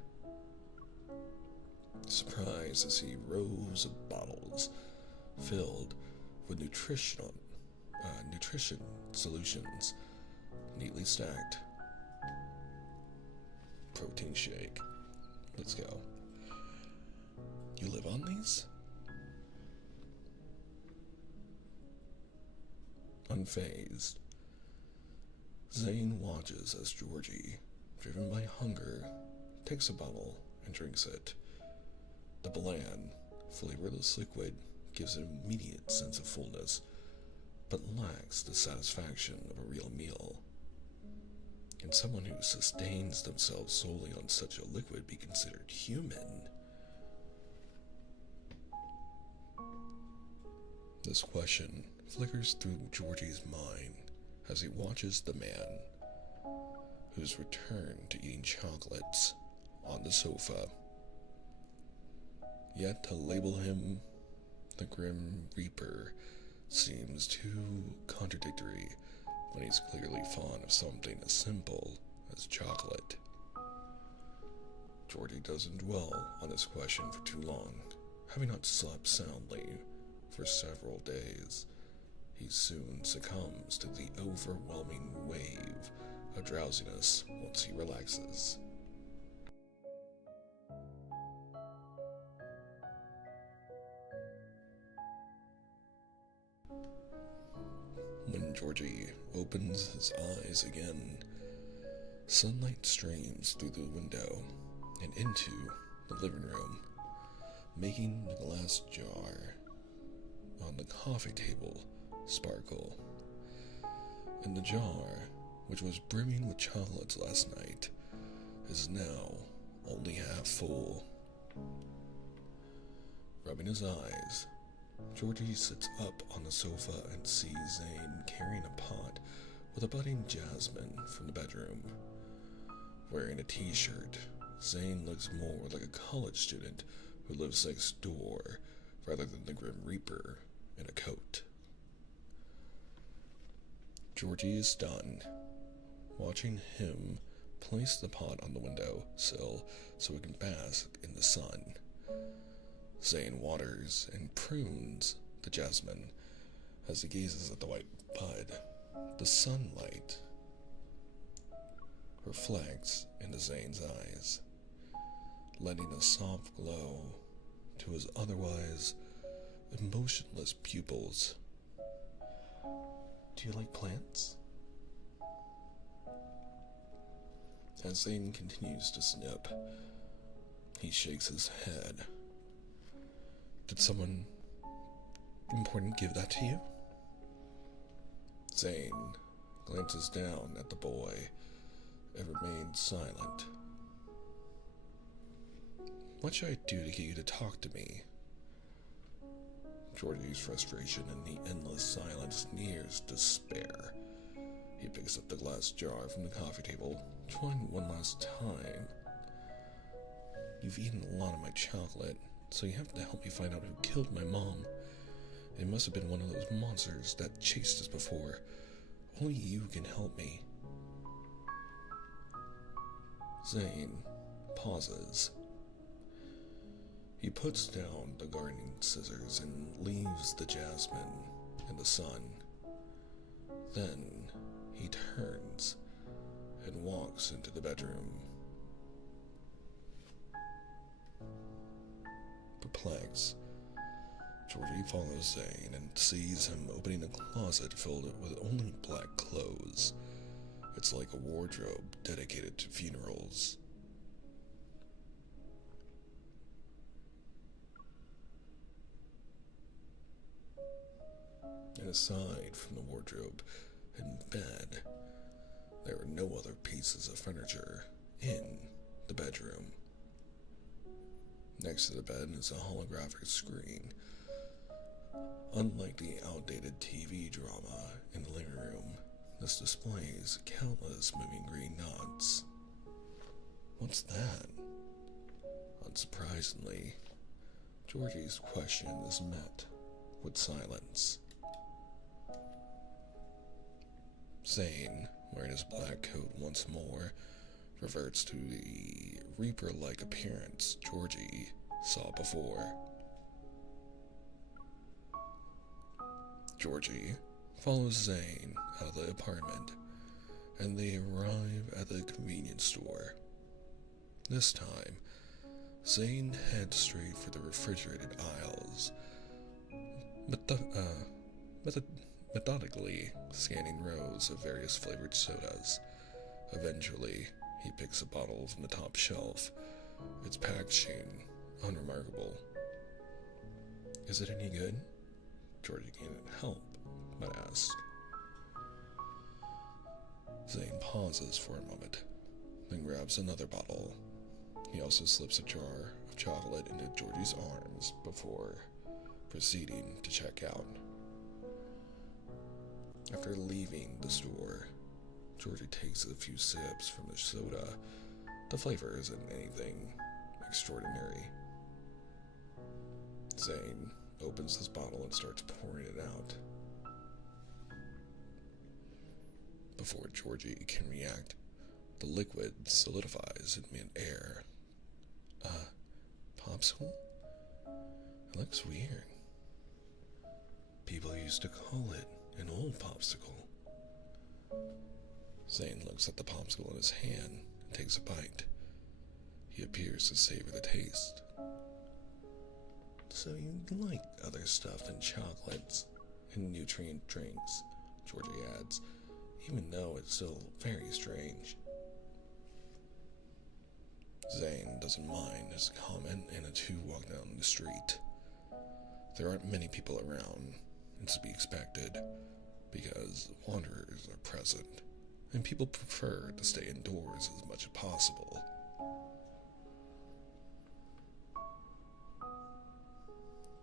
Surprised to see rows of bottles filled with nutrition solutions, neatly stacked. Protein shake. Let's go. You live on these? Unfazed, Zane watches as Georgie, driven by hunger, takes a bottle and drinks it. The bland, flavorless liquid gives an immediate sense of fullness, but lacks the satisfaction of a real meal. Can someone who sustains themselves solely on such a liquid be considered human? This question flickers through Georgie's mind as he watches the man, who's returned to eating chocolates, on the sofa. Yet to label him the Grim Reaper seems too contradictory when he's clearly fond of something as simple as chocolate. Georgie doesn't dwell on this question for too long, having not slept soundly for several days. He soon succumbs to the overwhelming wave of drowsiness once he relaxes. When Georgie opens his eyes again, sunlight streams through the window and into the living room, making the glass jar on the coffee table sparkle. And the jar, which was brimming with chocolates last night, is now only half full. Rubbing his eyes, Georgie sits up on the sofa and sees Zane carrying a pot with a budding jasmine from the bedroom. Wearing a t-shirt, Zane looks more like a college student who lives next door rather than the Grim Reaper in a coat. Georgie is stunned, watching him place the pot on the window sill so it can bask in the sun. Zane waters and prunes the jasmine as he gazes at the white bud. The sunlight reflects into Zane's eyes, lending a soft glow to his otherwise emotionless pupils. Do you like plants? As Zane continues to snip, he shakes his head. Did someone important give that to you? Zane glances down at the boy and remains silent. What should I do to get you to talk to me? Georgie's frustration in the endless silence nears despair. He picks up the glass jar from the coffee table, trying one last time. You've eaten a lot of my chocolate, so you have to help me find out who killed my mom. It must have been one of those monsters that chased us before. Only you can help me. Zane pauses. He puts down the gardening scissors and leaves the jasmine in the sun. Then he turns and walks into the bedroom. Perplexed, Georgie follows Zane and sees him opening a closet filled with only black clothes. It's like a wardrobe dedicated to funerals. And aside from the wardrobe and bed, there are no other pieces of furniture in the bedroom. Next to the bed is a holographic screen. Unlike the outdated TV drama in the living room, this displays countless moving green dots. What's that? Unsurprisingly, Georgie's question is met with silence. Zane, wearing his black coat once more, reverts to the Reaper-like appearance Georgie saw before. Georgie follows Zane out of the apartment, and they arrive at the convenience store. This time, Zane heads straight for the refrigerated aisles, methodically scanning rows of various flavored sodas. Eventually, he picks a bottle from the top shelf, its packaging unremarkable. "Is it any good?" Georgie can't help but ask. Zane pauses for a moment, then grabs another bottle. He also slips a jar of chocolate into Georgie's arms before proceeding to check out. After leaving the store, Georgie takes a few sips from the soda. The flavor isn't anything extraordinary. Zane opens his bottle and starts pouring it out. Before Georgie can react, the liquid solidifies in mid-air. Popsicle? It looks weird. People used to call it an old popsicle. Zane looks at the popsicle in his hand and takes a bite. He appears to savor the taste. "So you like other stuff than chocolates and nutrient drinks," Georgie adds, even though it's still very strange. Zane doesn't mind his comment, and the two walk down the street. There aren't many people around. It's to be expected, because wanderers are present, and people prefer to stay indoors as much as possible.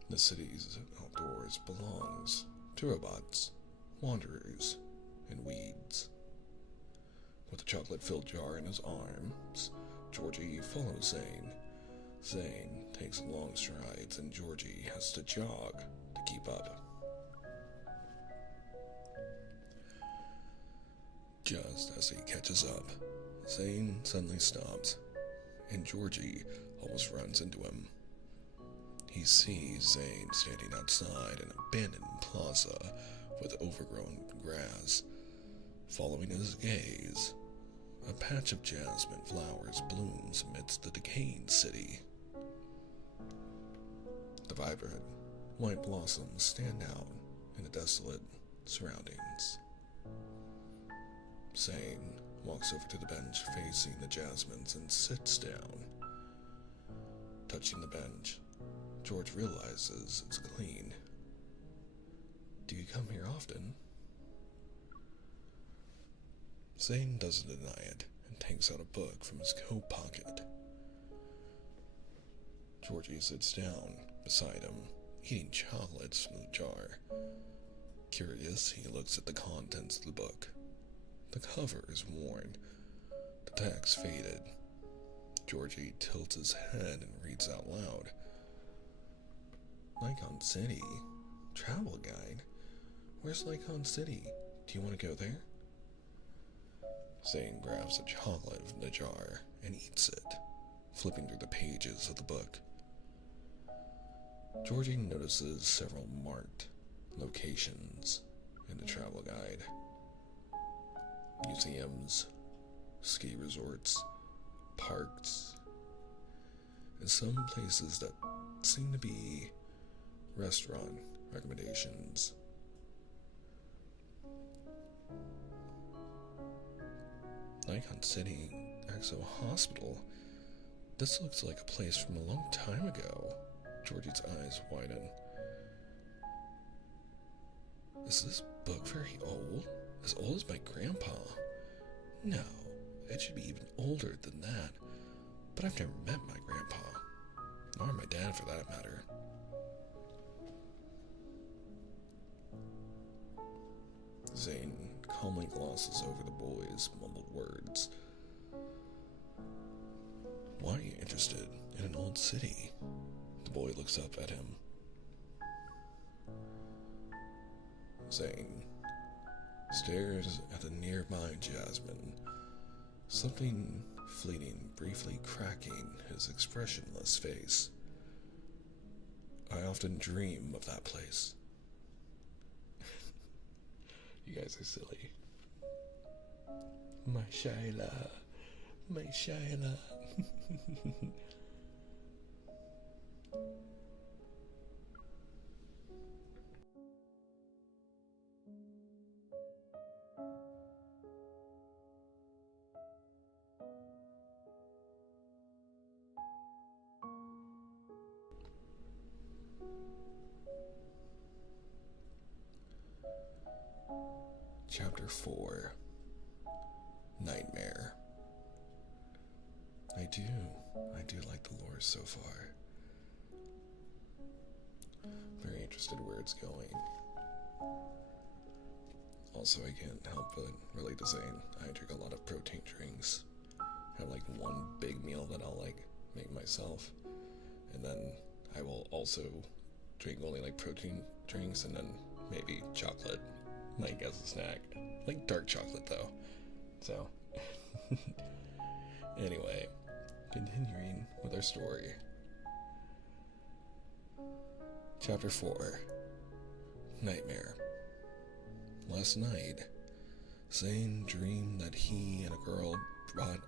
The city's outdoors belongs to robots, wanderers, and weeds. With the chocolate-filled jar in his arms, Georgie follows Zane. Zane takes long strides, and Georgie has to jog to keep up. Just as he catches up, Zane suddenly stops, and Georgie almost runs into him. He sees Zane standing outside an abandoned plaza with overgrown grass. Following his gaze, a patch of jasmine flowers blooms amidst the decaying city. The vibrant white blossoms stand out in the desolate surroundings. Zane walks over to the bench facing the jasmines and sits down. Touching the bench, George realizes it's clean. "Do you come here often?" Zane doesn't deny it and takes out a book from his coat pocket. Georgie sits down beside him, eating chocolates from the jar. Curious, he looks at the contents of the book. The cover is worn, the text faded. Georgie tilts his head and reads out loud. "Lycon City? Travel guide? Where's Lycon City? Do you want to go there?" Zane grabs a chocolate from the jar and eats it, flipping through the pages of the book. Georgie notices several marked locations in the travel guide. Museums, ski resorts, parks, and some places that seem to be restaurant recommendations. Lycon City, Axo Hospital. This looks like a place from a long time ago. Georgie's eyes widen. Is this book very old? As old as my grandpa? No, it should be even older than that. But I've never met my grandpa. Nor my dad, for that matter. Zane calmly glosses over the boy's mumbled words. "Why are you interested in an old city?" The boy looks up at him. Zane stares at the nearby Jasmine, something fleeting briefly cracking his expressionless face. I often dream of that place. You guys are silly. My Shyla. My Shyla. Chapter 4, Nightmare. I do like the lore so far. Very interested where it's going. Also, I can't help but relate to saying I drink a lot of protein drinks. I have like one big meal that I'll like make myself, and then I will also drink only like protein drinks and then maybe chocolate, like as a snack. Like dark chocolate though. So, anyway, continuing with our story. Chapter 4, Nightmare. Last night, Zane dreamed that he and a girl brought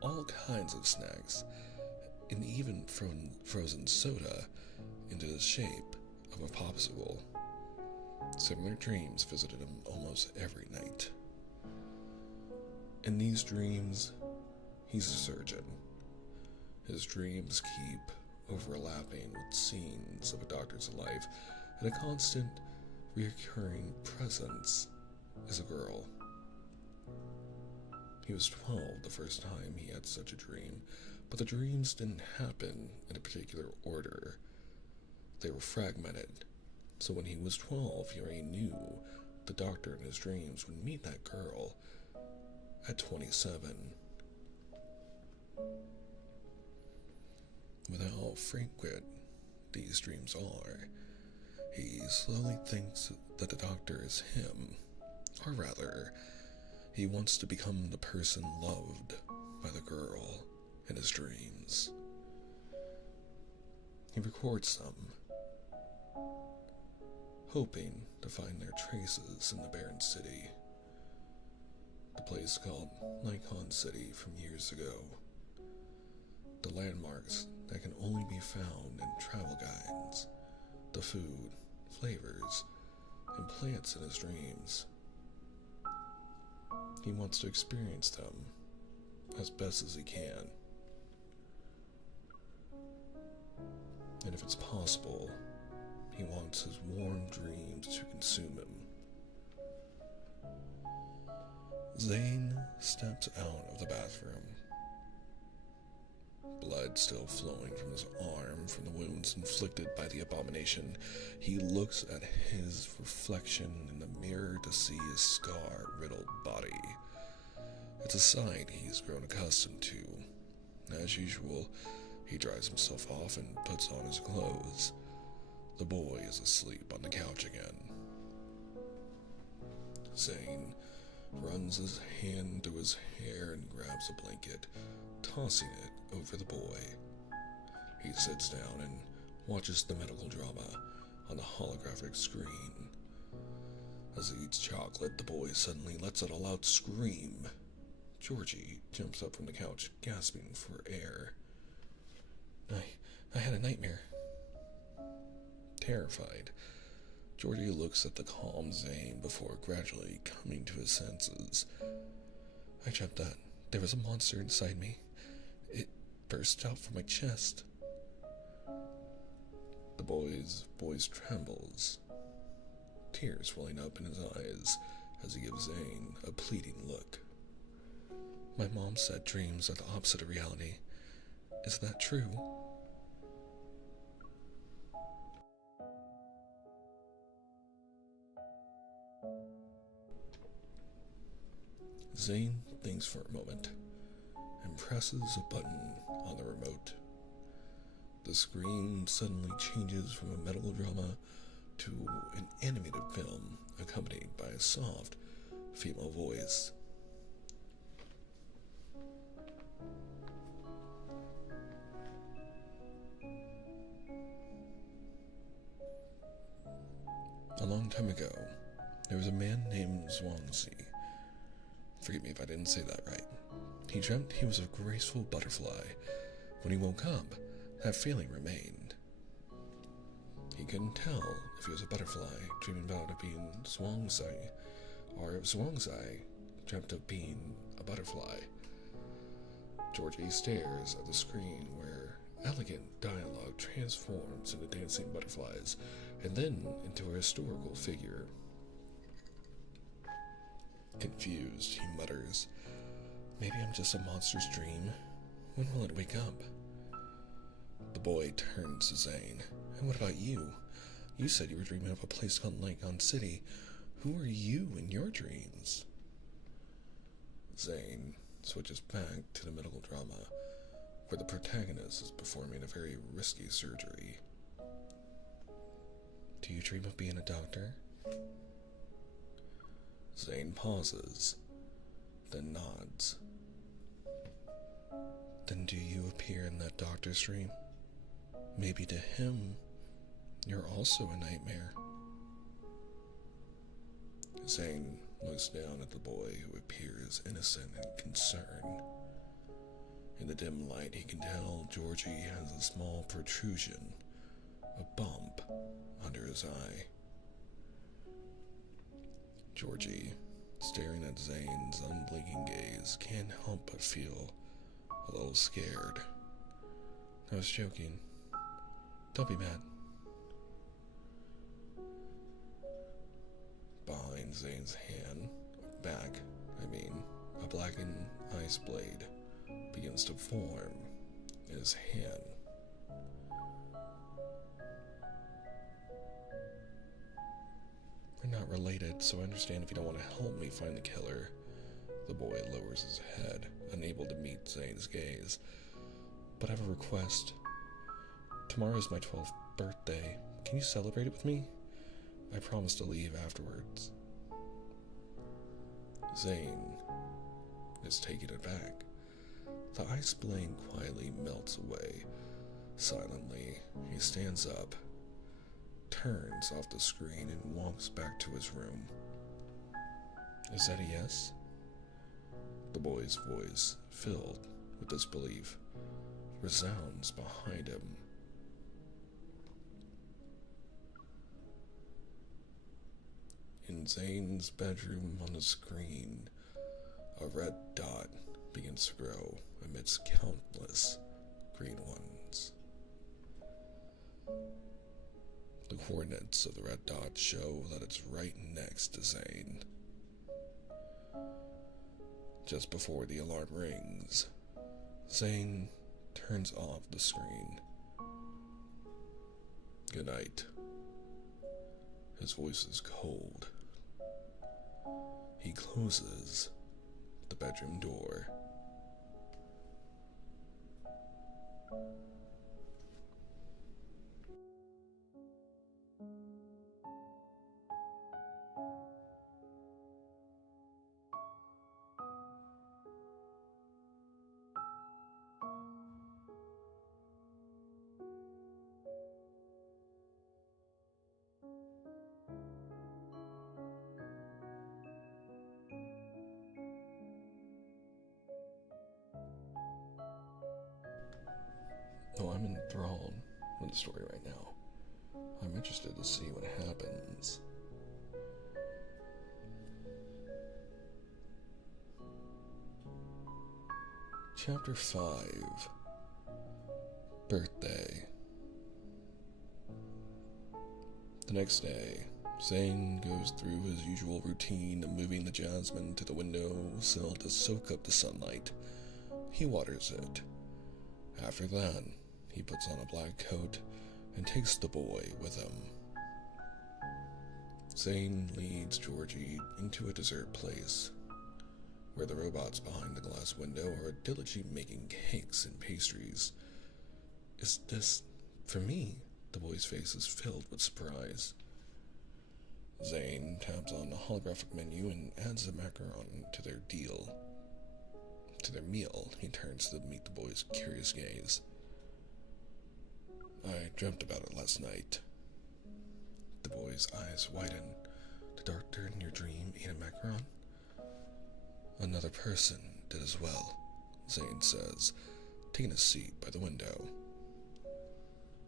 all kinds of snacks and even frozen soda into the shape of a popsicle. Similar dreams visited him almost every night. In these dreams, he's a surgeon. His dreams keep overlapping with scenes of a doctor's life, and a constant, recurring presence is a girl. He was 12 the first time he had such a dream, but the dreams didn't happen in a particular order. They were fragmented. So when he was 12, he already knew the doctor in his dreams would meet that girl at 27. With how frequent these dreams are, he slowly thinks that the doctor is him, or rather, he wants to become the person loved by the girl in his dreams. He records them, hoping to find their traces in the barren city, the place called Nikon City from years ago, the landmarks that can only be found in travel guides, the food, flavors, and plants in his dreams. He wants to experience them as best as he can, and if it's possible, he wants his warm dreams to consume him. Zane steps out of the bathroom, blood still flowing from his arm from the wounds inflicted by the abomination. He looks at his reflection in the mirror to see his scar-riddled body. It's a sight he's grown accustomed to. As usual, he dries himself off and puts on his clothes. The boy is asleep on the couch again. Zane runs his hand through his hair and grabs a blanket, tossing it over the boy. He sits down and watches the medical drama on the holographic screen. As he eats chocolate, the boy suddenly lets out a loud scream. Georgie jumps up from the couch, gasping for air. I had a nightmare. Terrified, Georgie looks at the calm Zane before gradually coming to his senses. I dreamt that there was a monster inside me. It burst out from my chest. The boy's voice trembles, tears welling up in his eyes as he gives Zane a pleading look. My mom said dreams are the opposite of reality. Is that true? Zane thinks for a moment and presses a button on the remote. The screen suddenly changes from a medical drama to an animated film accompanied by a soft, female voice. A long time ago, there was a man named Zhuangzi. Forgive me if I didn't say that right. He dreamt he was a graceful butterfly. When he woke up, that feeling remained. He couldn't tell if he was a butterfly dreaming about it being Zhuangzi, or if Zhuangzi dreamt of being a butterfly. Georgie stares at the screen where elegant dialogue transforms into dancing butterflies and then into a historical figure. Confused, he mutters, "Maybe I'm just a monster's dream. When will it wake up?" The boy turns to Zane. "And what about you? You said you were dreaming of a place called Lycon City. Who are you in your dreams?" Zane switches back to the medical drama, where the protagonist is performing a very risky surgery. "Do you dream of being a doctor?" Zane pauses, then nods. "Then do you appear in that doctor's dream? Maybe to him, you're also a nightmare." Zane looks down at the boy, who appears innocent and concerned. In the dim light, he can tell Georgie has a small protrusion, a bump under his eye. Georgie, staring at Zane's unblinking gaze, can't help but feel a little scared. "I was joking. Don't be mad." Behind Zane's back, a blackened ice blade begins to form in his hand. "We're not related, so I understand if you don't want to help me find the killer." The boy lowers his head, unable to meet Zane's gaze. "But I have a request. Tomorrow is my 12th birthday. Can you celebrate it with me? I promise to leave afterwards." Zane is taken aback. The ice blade quietly melts away. Silently, he stands up, turns off the screen, and walks back to his room. "Is that a yes?" The boy's voice, filled with disbelief, resounds behind him. In Zane's bedroom, on the screen, a red dot begins to grow amidst countless green ones. The coordinates of the red dot show that it's right next to Zane. Just before the alarm rings, Zane turns off the screen. "Good night." His voice is cold. He closes the bedroom door. Oh, I'm enthralled with the story right now. I'm interested to see what happens. Chapter 5. Birthday. The next day, Zane goes through his usual routine of moving the jasmine to the windowsill to soak up the sunlight. He waters it. After that, he puts on a black coat and takes the boy with him. Zane leads Georgie into a dessert place, where the robots behind the glass window are diligently making cakes and pastries. "Is this for me?" The boy's face is filled with surprise. Zane taps on the holographic menu and adds the macaron to their deal. To their meal, he turns to meet the boy's curious gaze. I dreamt about it last night. The boy's eyes widen. The doctor in your dream ate a macaron? Another person did as well, Zane says, taking a seat by the window.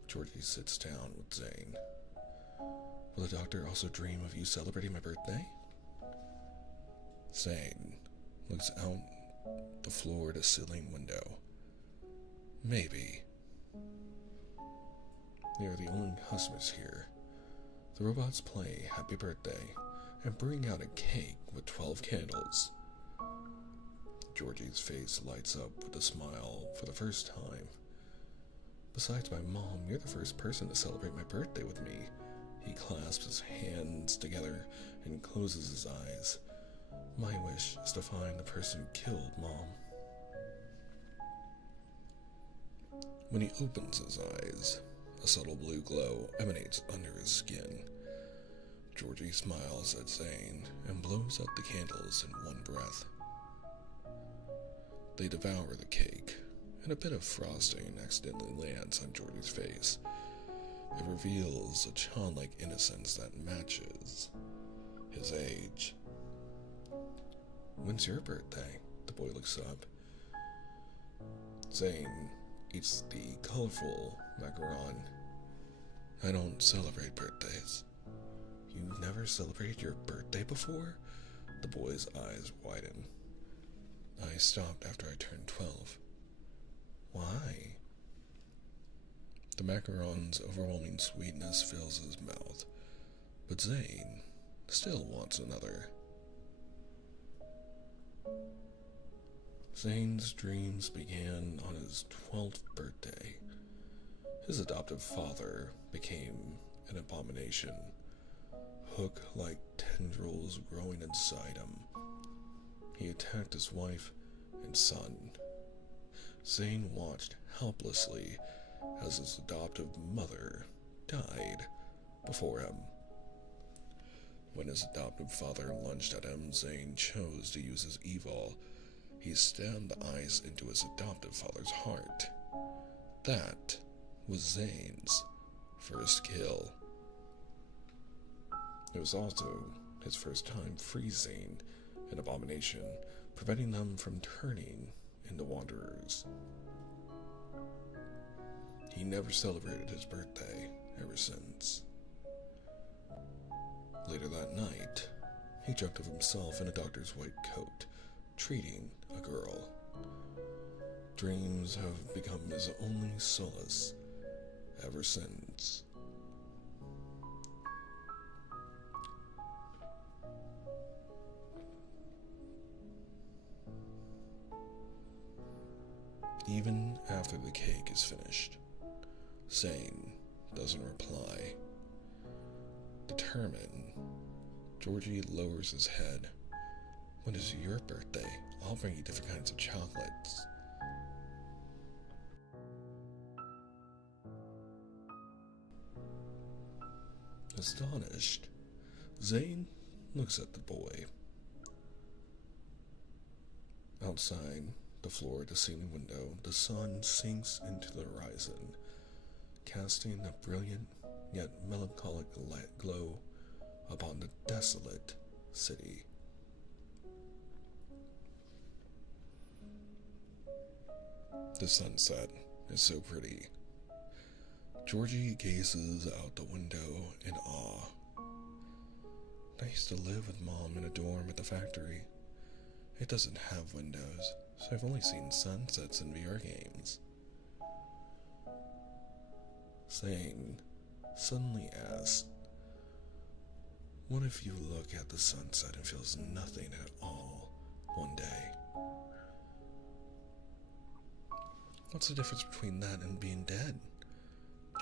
Georgie sits down with Zane. Will the doctor also dream of you celebrating my birthday? Zane looks out the floor-to-ceiling window. Maybe. They are the only customers here. The robots play Happy Birthday and bring out a cake with 12 candles. Georgie's face lights up with a smile for the first time. Besides my mom, you're the first person to celebrate my birthday with me. He clasps his hands together and closes his eyes. My wish is to find the person who killed Mom. When he opens his eyes, a subtle blue glow emanates under his skin. Georgie smiles at Zane and blows out the candles in one breath. They devour the cake, and a bit of frosting accidentally lands on Georgie's face. It reveals a childlike innocence that matches his age. When's your birthday? The boy looks up. Zane eats the colorful macaron. I don't celebrate birthdays. You never celebrated your birthday before? The boy's eyes widen. I stopped after I turned 12. Why? The macaron's overwhelming sweetness fills his mouth, but Zane still wants another. Zane's dreams began on his 12th birthday. His adoptive father became an abomination, hook-like tendrils growing inside him. He attacked his wife and son. Zane watched helplessly as his adoptive mother died before him. When his adoptive father lunged at him, Zane chose to use his evil. He stabbed the ice into his adoptive father's heart. That was Zane's first kill. It was also his first time freezing an abomination, preventing them from turning into wanderers. He never celebrated his birthday ever since. Later that night, he dreamt of himself in a doctor's white coat, treating a girl. Dreams have become his only solace ever since. Even after the cake is finished, Zane doesn't reply. Determined, Georgie lowers his head. When is your birthday? I'll bring you different kinds of chocolates. Astonished, Zane looks at the boy. Outside the floor-to-ceiling window, the sun sinks into the horizon, casting a brilliant yet melancholic light glow upon the desolate city. The sunset is so pretty. Georgie gazes out the window in awe. I used to live with Mom in a dorm at the factory. It doesn't have windows, so I've only seen sunsets in VR games. Zane suddenly asked, what if you look at the sunset and feels nothing at all one day? What's the difference between that and being dead?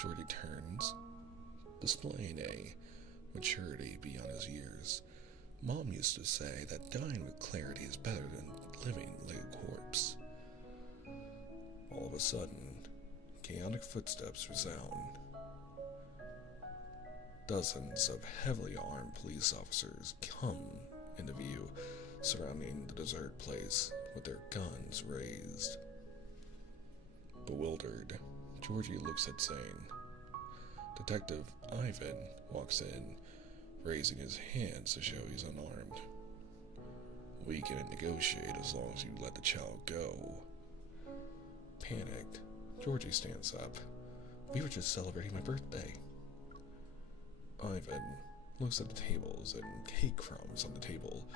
Georgie turns, displaying a maturity beyond his years. Mom used to say that dying with clarity is better than living like a corpse. All of a sudden, chaotic footsteps resound. Dozens of heavily armed police officers come into view, surrounding the desert place with their guns raised. Bewildered, Georgie looks at Zane. Detective Ivan walks in, raising his hands to show he's unarmed. We can negotiate as long as you let the child go. Panicked, Georgie stands up. We were just celebrating my birthday. Ivan looks at the tables and cake crumbs on the table,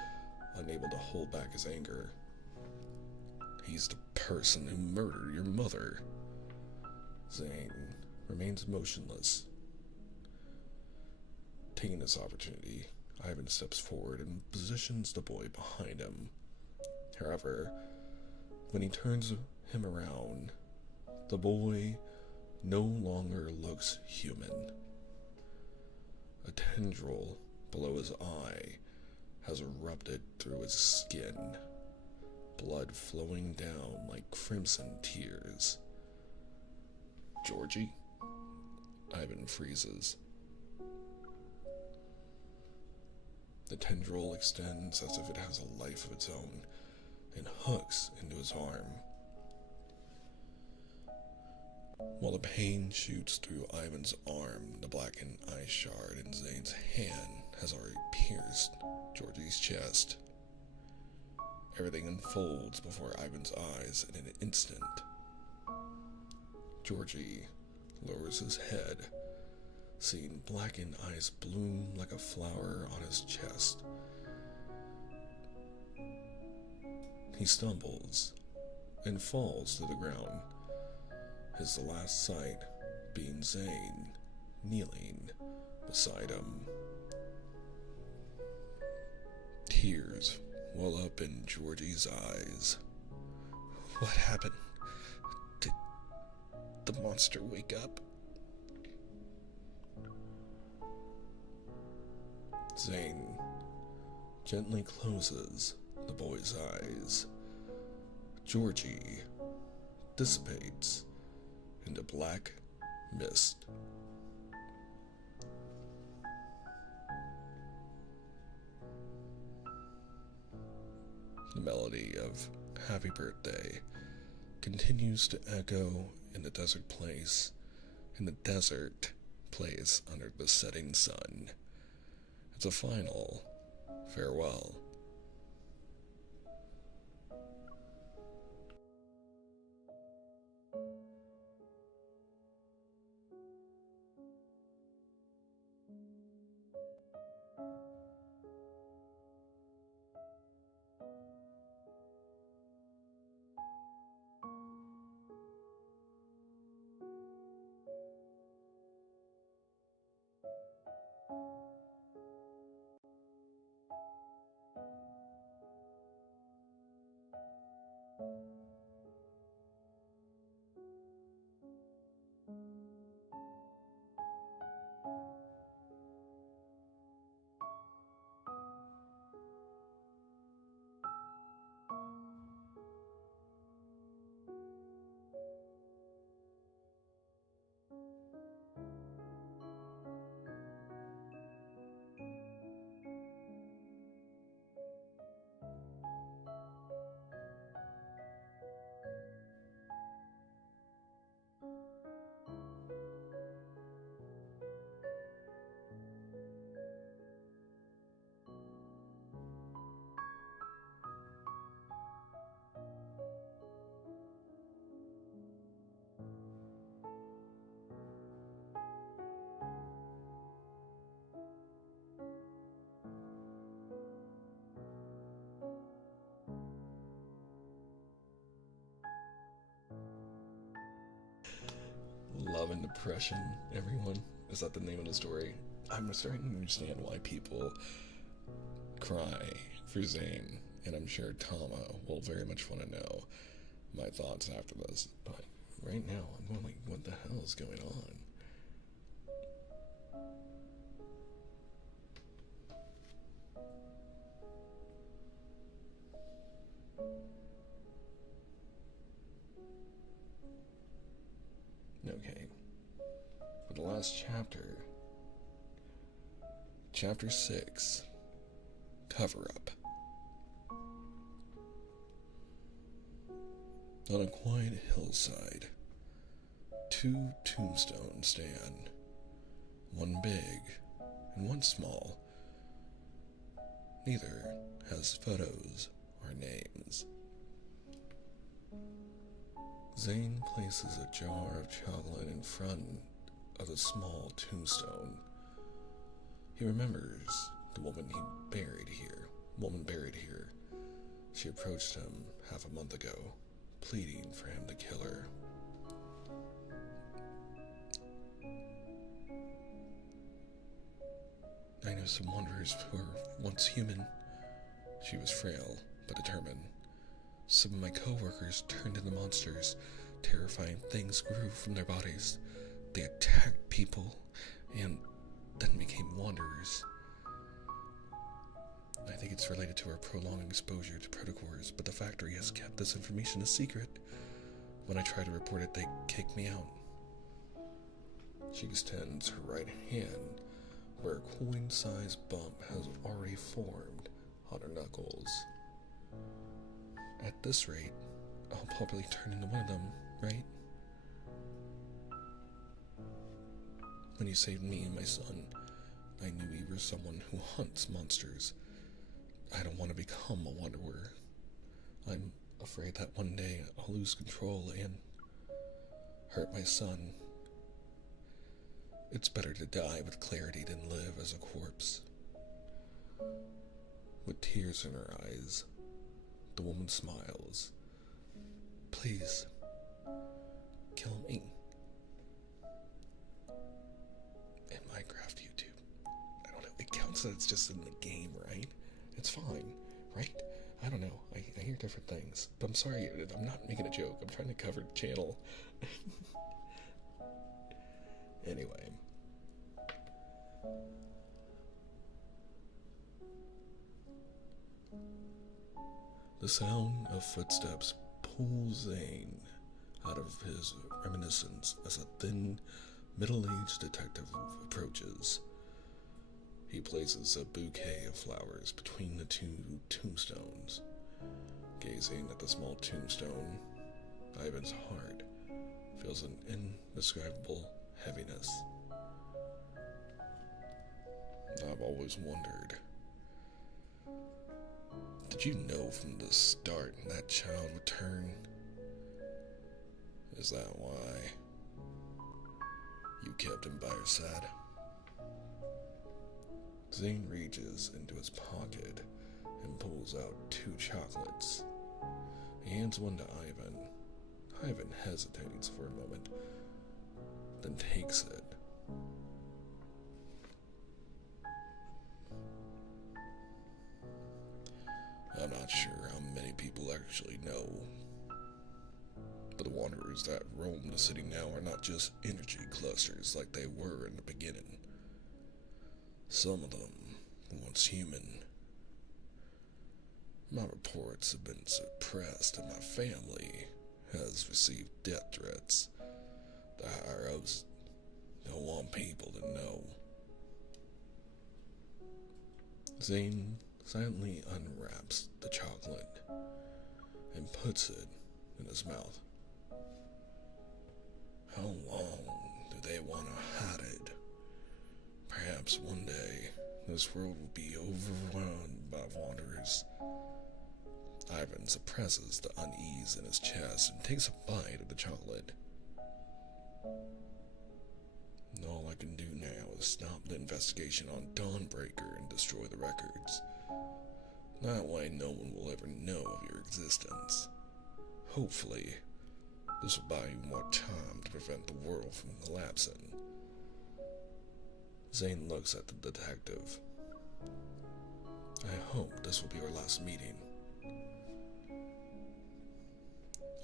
unable to hold back his anger. He's the person who murdered your mother. Zane remains motionless. Taking this opportunity, Ivan steps forward and positions the boy behind him. However, when he turns him around, the boy no longer looks human. A tendril below his eye has erupted through his skin, blood flowing down like crimson tears. Georgie? Ivan freezes. The tendril extends as if it has a life of its own and hooks into his arm. While the pain shoots through Ivan's arm, the blackened eye shard in Zane's hand has already pierced Georgie's chest. Everything unfolds before Ivan's eyes in an instant. Georgie lowers his head, seeing blackened eyes bloom like a flower on his chest. He stumbles and falls to the ground, his last sight being Zane kneeling beside him. Tears well up in Georgie's eyes. What happened? Did the monster wake up? Zane gently closes the boy's eyes. Georgie dissipates into black mist. The melody of Happy Birthday continues to echo in the desert place under the setting sun. It's a final farewell. Love and Depression, everyone. Is that the name of the story? I'm starting to understand why people cry for Zane, and I'm sure Tama will very much want to know my thoughts after this. But right now, I'm going like, what the hell is going on? Okay. For the last chapter, Chapter 6, Cover Up. On a quiet hillside, 2 tombstones stand, one big and one small. Neither has photos or names. Zane places a jar of chocolate in front of the small tombstone. He remembers the woman buried here. She approached him half a month ago, pleading for him to kill her. I know some wanderers who were once human. She was frail, but determined. Some of my co-workers turned into monsters. Terrifying things grew from their bodies. They attacked people, and then became wanderers. I think it's related to her prolonged exposure to protocols, but the factory has kept this information a secret. When I try to report it, they kick me out. She extends her right hand, where a coin-sized bump has already formed on her knuckles. At this rate, I'll probably turn into one of them, right? When you saved me and my son, I knew you were someone who hunts monsters. I don't want to become a wanderer. I'm afraid that one day I'll lose control and hurt my son. It's better to die with clarity than live as a corpse. With tears in her eyes, the woman smiles. Please, kill me. In Minecraft, YouTube. I don't know, it counts that it's just in the game, right? It's fine, right? I don't know, I hear different things. But I'm sorry, I'm not making a joke. I'm trying to cover the channel. Anyway. The sound of footsteps pulls Zane out of his reminiscence as a thin, middle-aged detective approaches. He places a bouquet of flowers between the 2 tombstones. Gazing at the small tombstone, Ivan's heart feels an indescribable heaviness. I've always wondered, did you know from the start that child would turn? Is that why you kept him by your side? Zane reaches into his pocket and pulls out 2 chocolates. He hands one to Ivan. Ivan hesitates for a moment, then takes it. I'm not sure how many people actually know, but the wanderers that roam the city now are not just energy clusters like they were in the beginning. Some of them were once human. My reports have been suppressed and my family has received death threats. The higher-ups don't want people to know. Zane silently unwraps the chocolate and puts it in his mouth. How long do they want to hide it? Perhaps one day this world will be overrun by wanderers. Ivan suppresses the unease in his chest and takes a bite of the chocolate. All I can do now is stop the investigation on Dawnbreaker and destroy the records. That way no one will ever know of your existence. Hopefully, this will buy you more time to prevent the world from collapsing. Zane looks at the detective. I hope this will be our last meeting.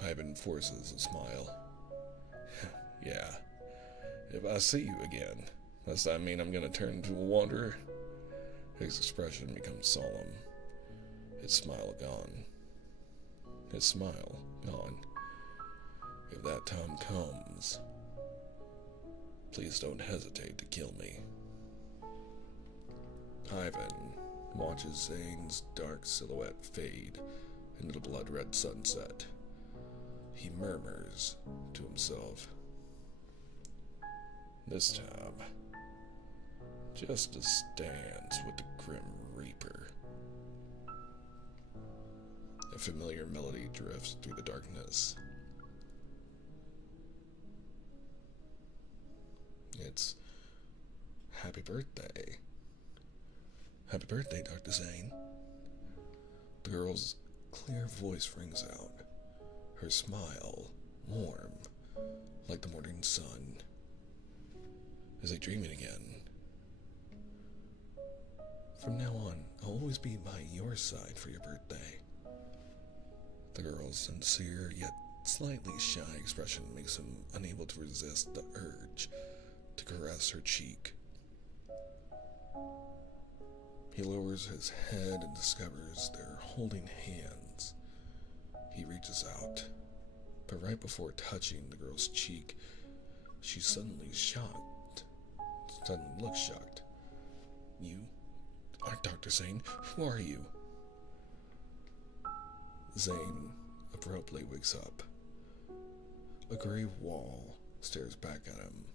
Ivan forces a smile. Yeah. If I see you again, does that mean I'm gonna turn into a wanderer? His expression becomes solemn. His smile gone. If that time comes, please don't hesitate to kill me. Ivan watches Zane's dark silhouette fade into the blood-red sunset. He murmurs to himself, "This time, justice stands with the Grim Reaper." A familiar melody drifts through the darkness. It's "Happy Birthday." "Happy birthday, Dr. Zane." The girl's clear voice rings out, her smile warm like the morning sun. Is I dreaming again? "From now on, I'll always be by your side for your birthday." The girl's sincere yet slightly shy expression makes him unable to resist the urge to caress her cheek. He lowers his head and discovers they're holding hands. He reaches out, but right before touching the girl's cheek, she's suddenly looks shocked. "You are Dr. Zane? Who are you?" Zane abruptly wakes up. A gray wall stares back at him.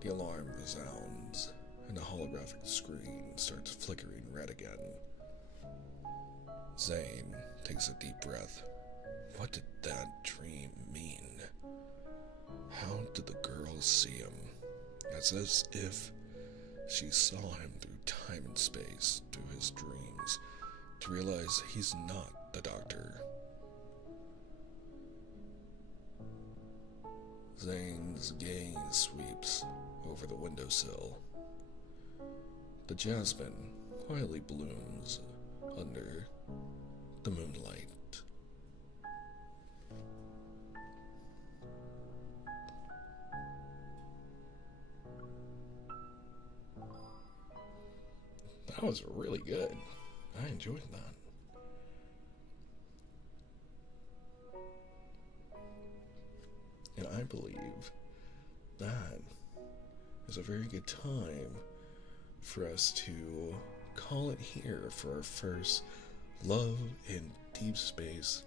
The alarm resounds, and the holographic screen starts flickering red again. Zane takes a deep breath. What did that dream mean? How did the girl see him? It's as if she saw him through time and space, through his dreams, to realize he's not the doctor. Zane's gaze sweeps over the windowsill. The jasmine quietly blooms under the moonlight. That was really good. I enjoyed that. And I believe that is a very good time for us to call it here for our first Love and Deepspace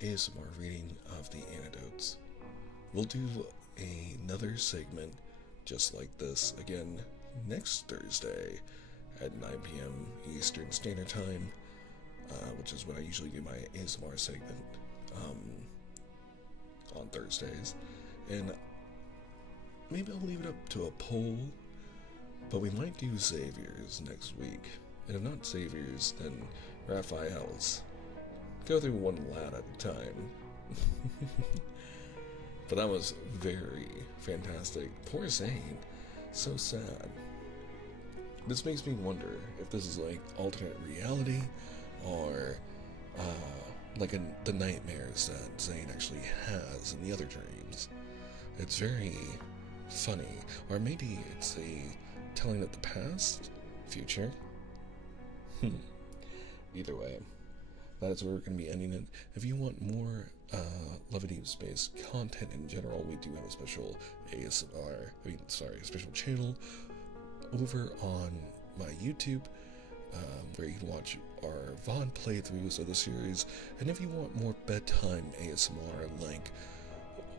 ASMR reading of the Anecdotes. We'll do another segment just like this again next Thursday at 9 p.m. Eastern Standard Time, which is when I usually do my ASMR segment on Thursdays. And maybe I'll leave it up to a poll, but we might do Saviors next week. And if not Saviors, then Raphael's. Go through one lad at a time. But that was very fantastic. Poor Zane. So sad. This makes me wonder if this is like alternate reality or like the nightmares that Zane actually has in the other dreams. It's very funny. Or maybe it's a telling of the past, future. Either way, that is where we're going to be ending it. If you want more Love and Deepspace content in general, we do have a special special channel over on my YouTube, where you can watch our VOD playthroughs of the series. And if you want more bedtime ASMR, like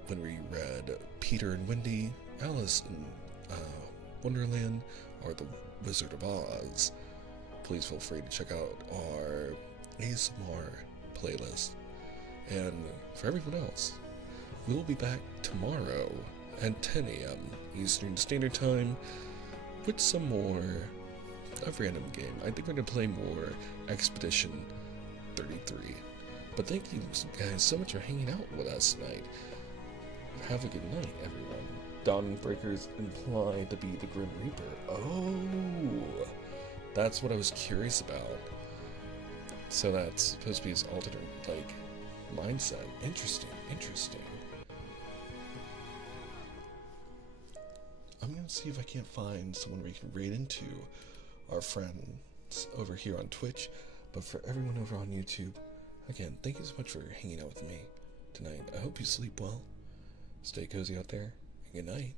when we read Peter and Wendy, Alice in Wonderland, or The Wizard of Oz, please feel free to check out our ASMR playlist. And for everyone else, we will be back tomorrow at 10 a.m. Eastern Standard Time with some more of random game. I think we're going to play more Expedition 33. But thank you guys so much for hanging out with us tonight. Have a good night, everyone. Dawnbreakers imply to be the Grim Reaper. Oh, that's what I was curious about. So that's supposed to be his alternate, like, mindset. Interesting. I'm gonna see if I can't find someone we can raid into our friends over here on Twitch. But for everyone over on YouTube, again, thank you so much for hanging out with me tonight. I hope you sleep well. Stay cozy out there, and good night.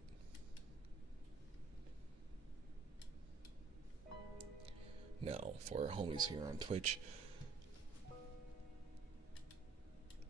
Now, for our homies here on Twitch,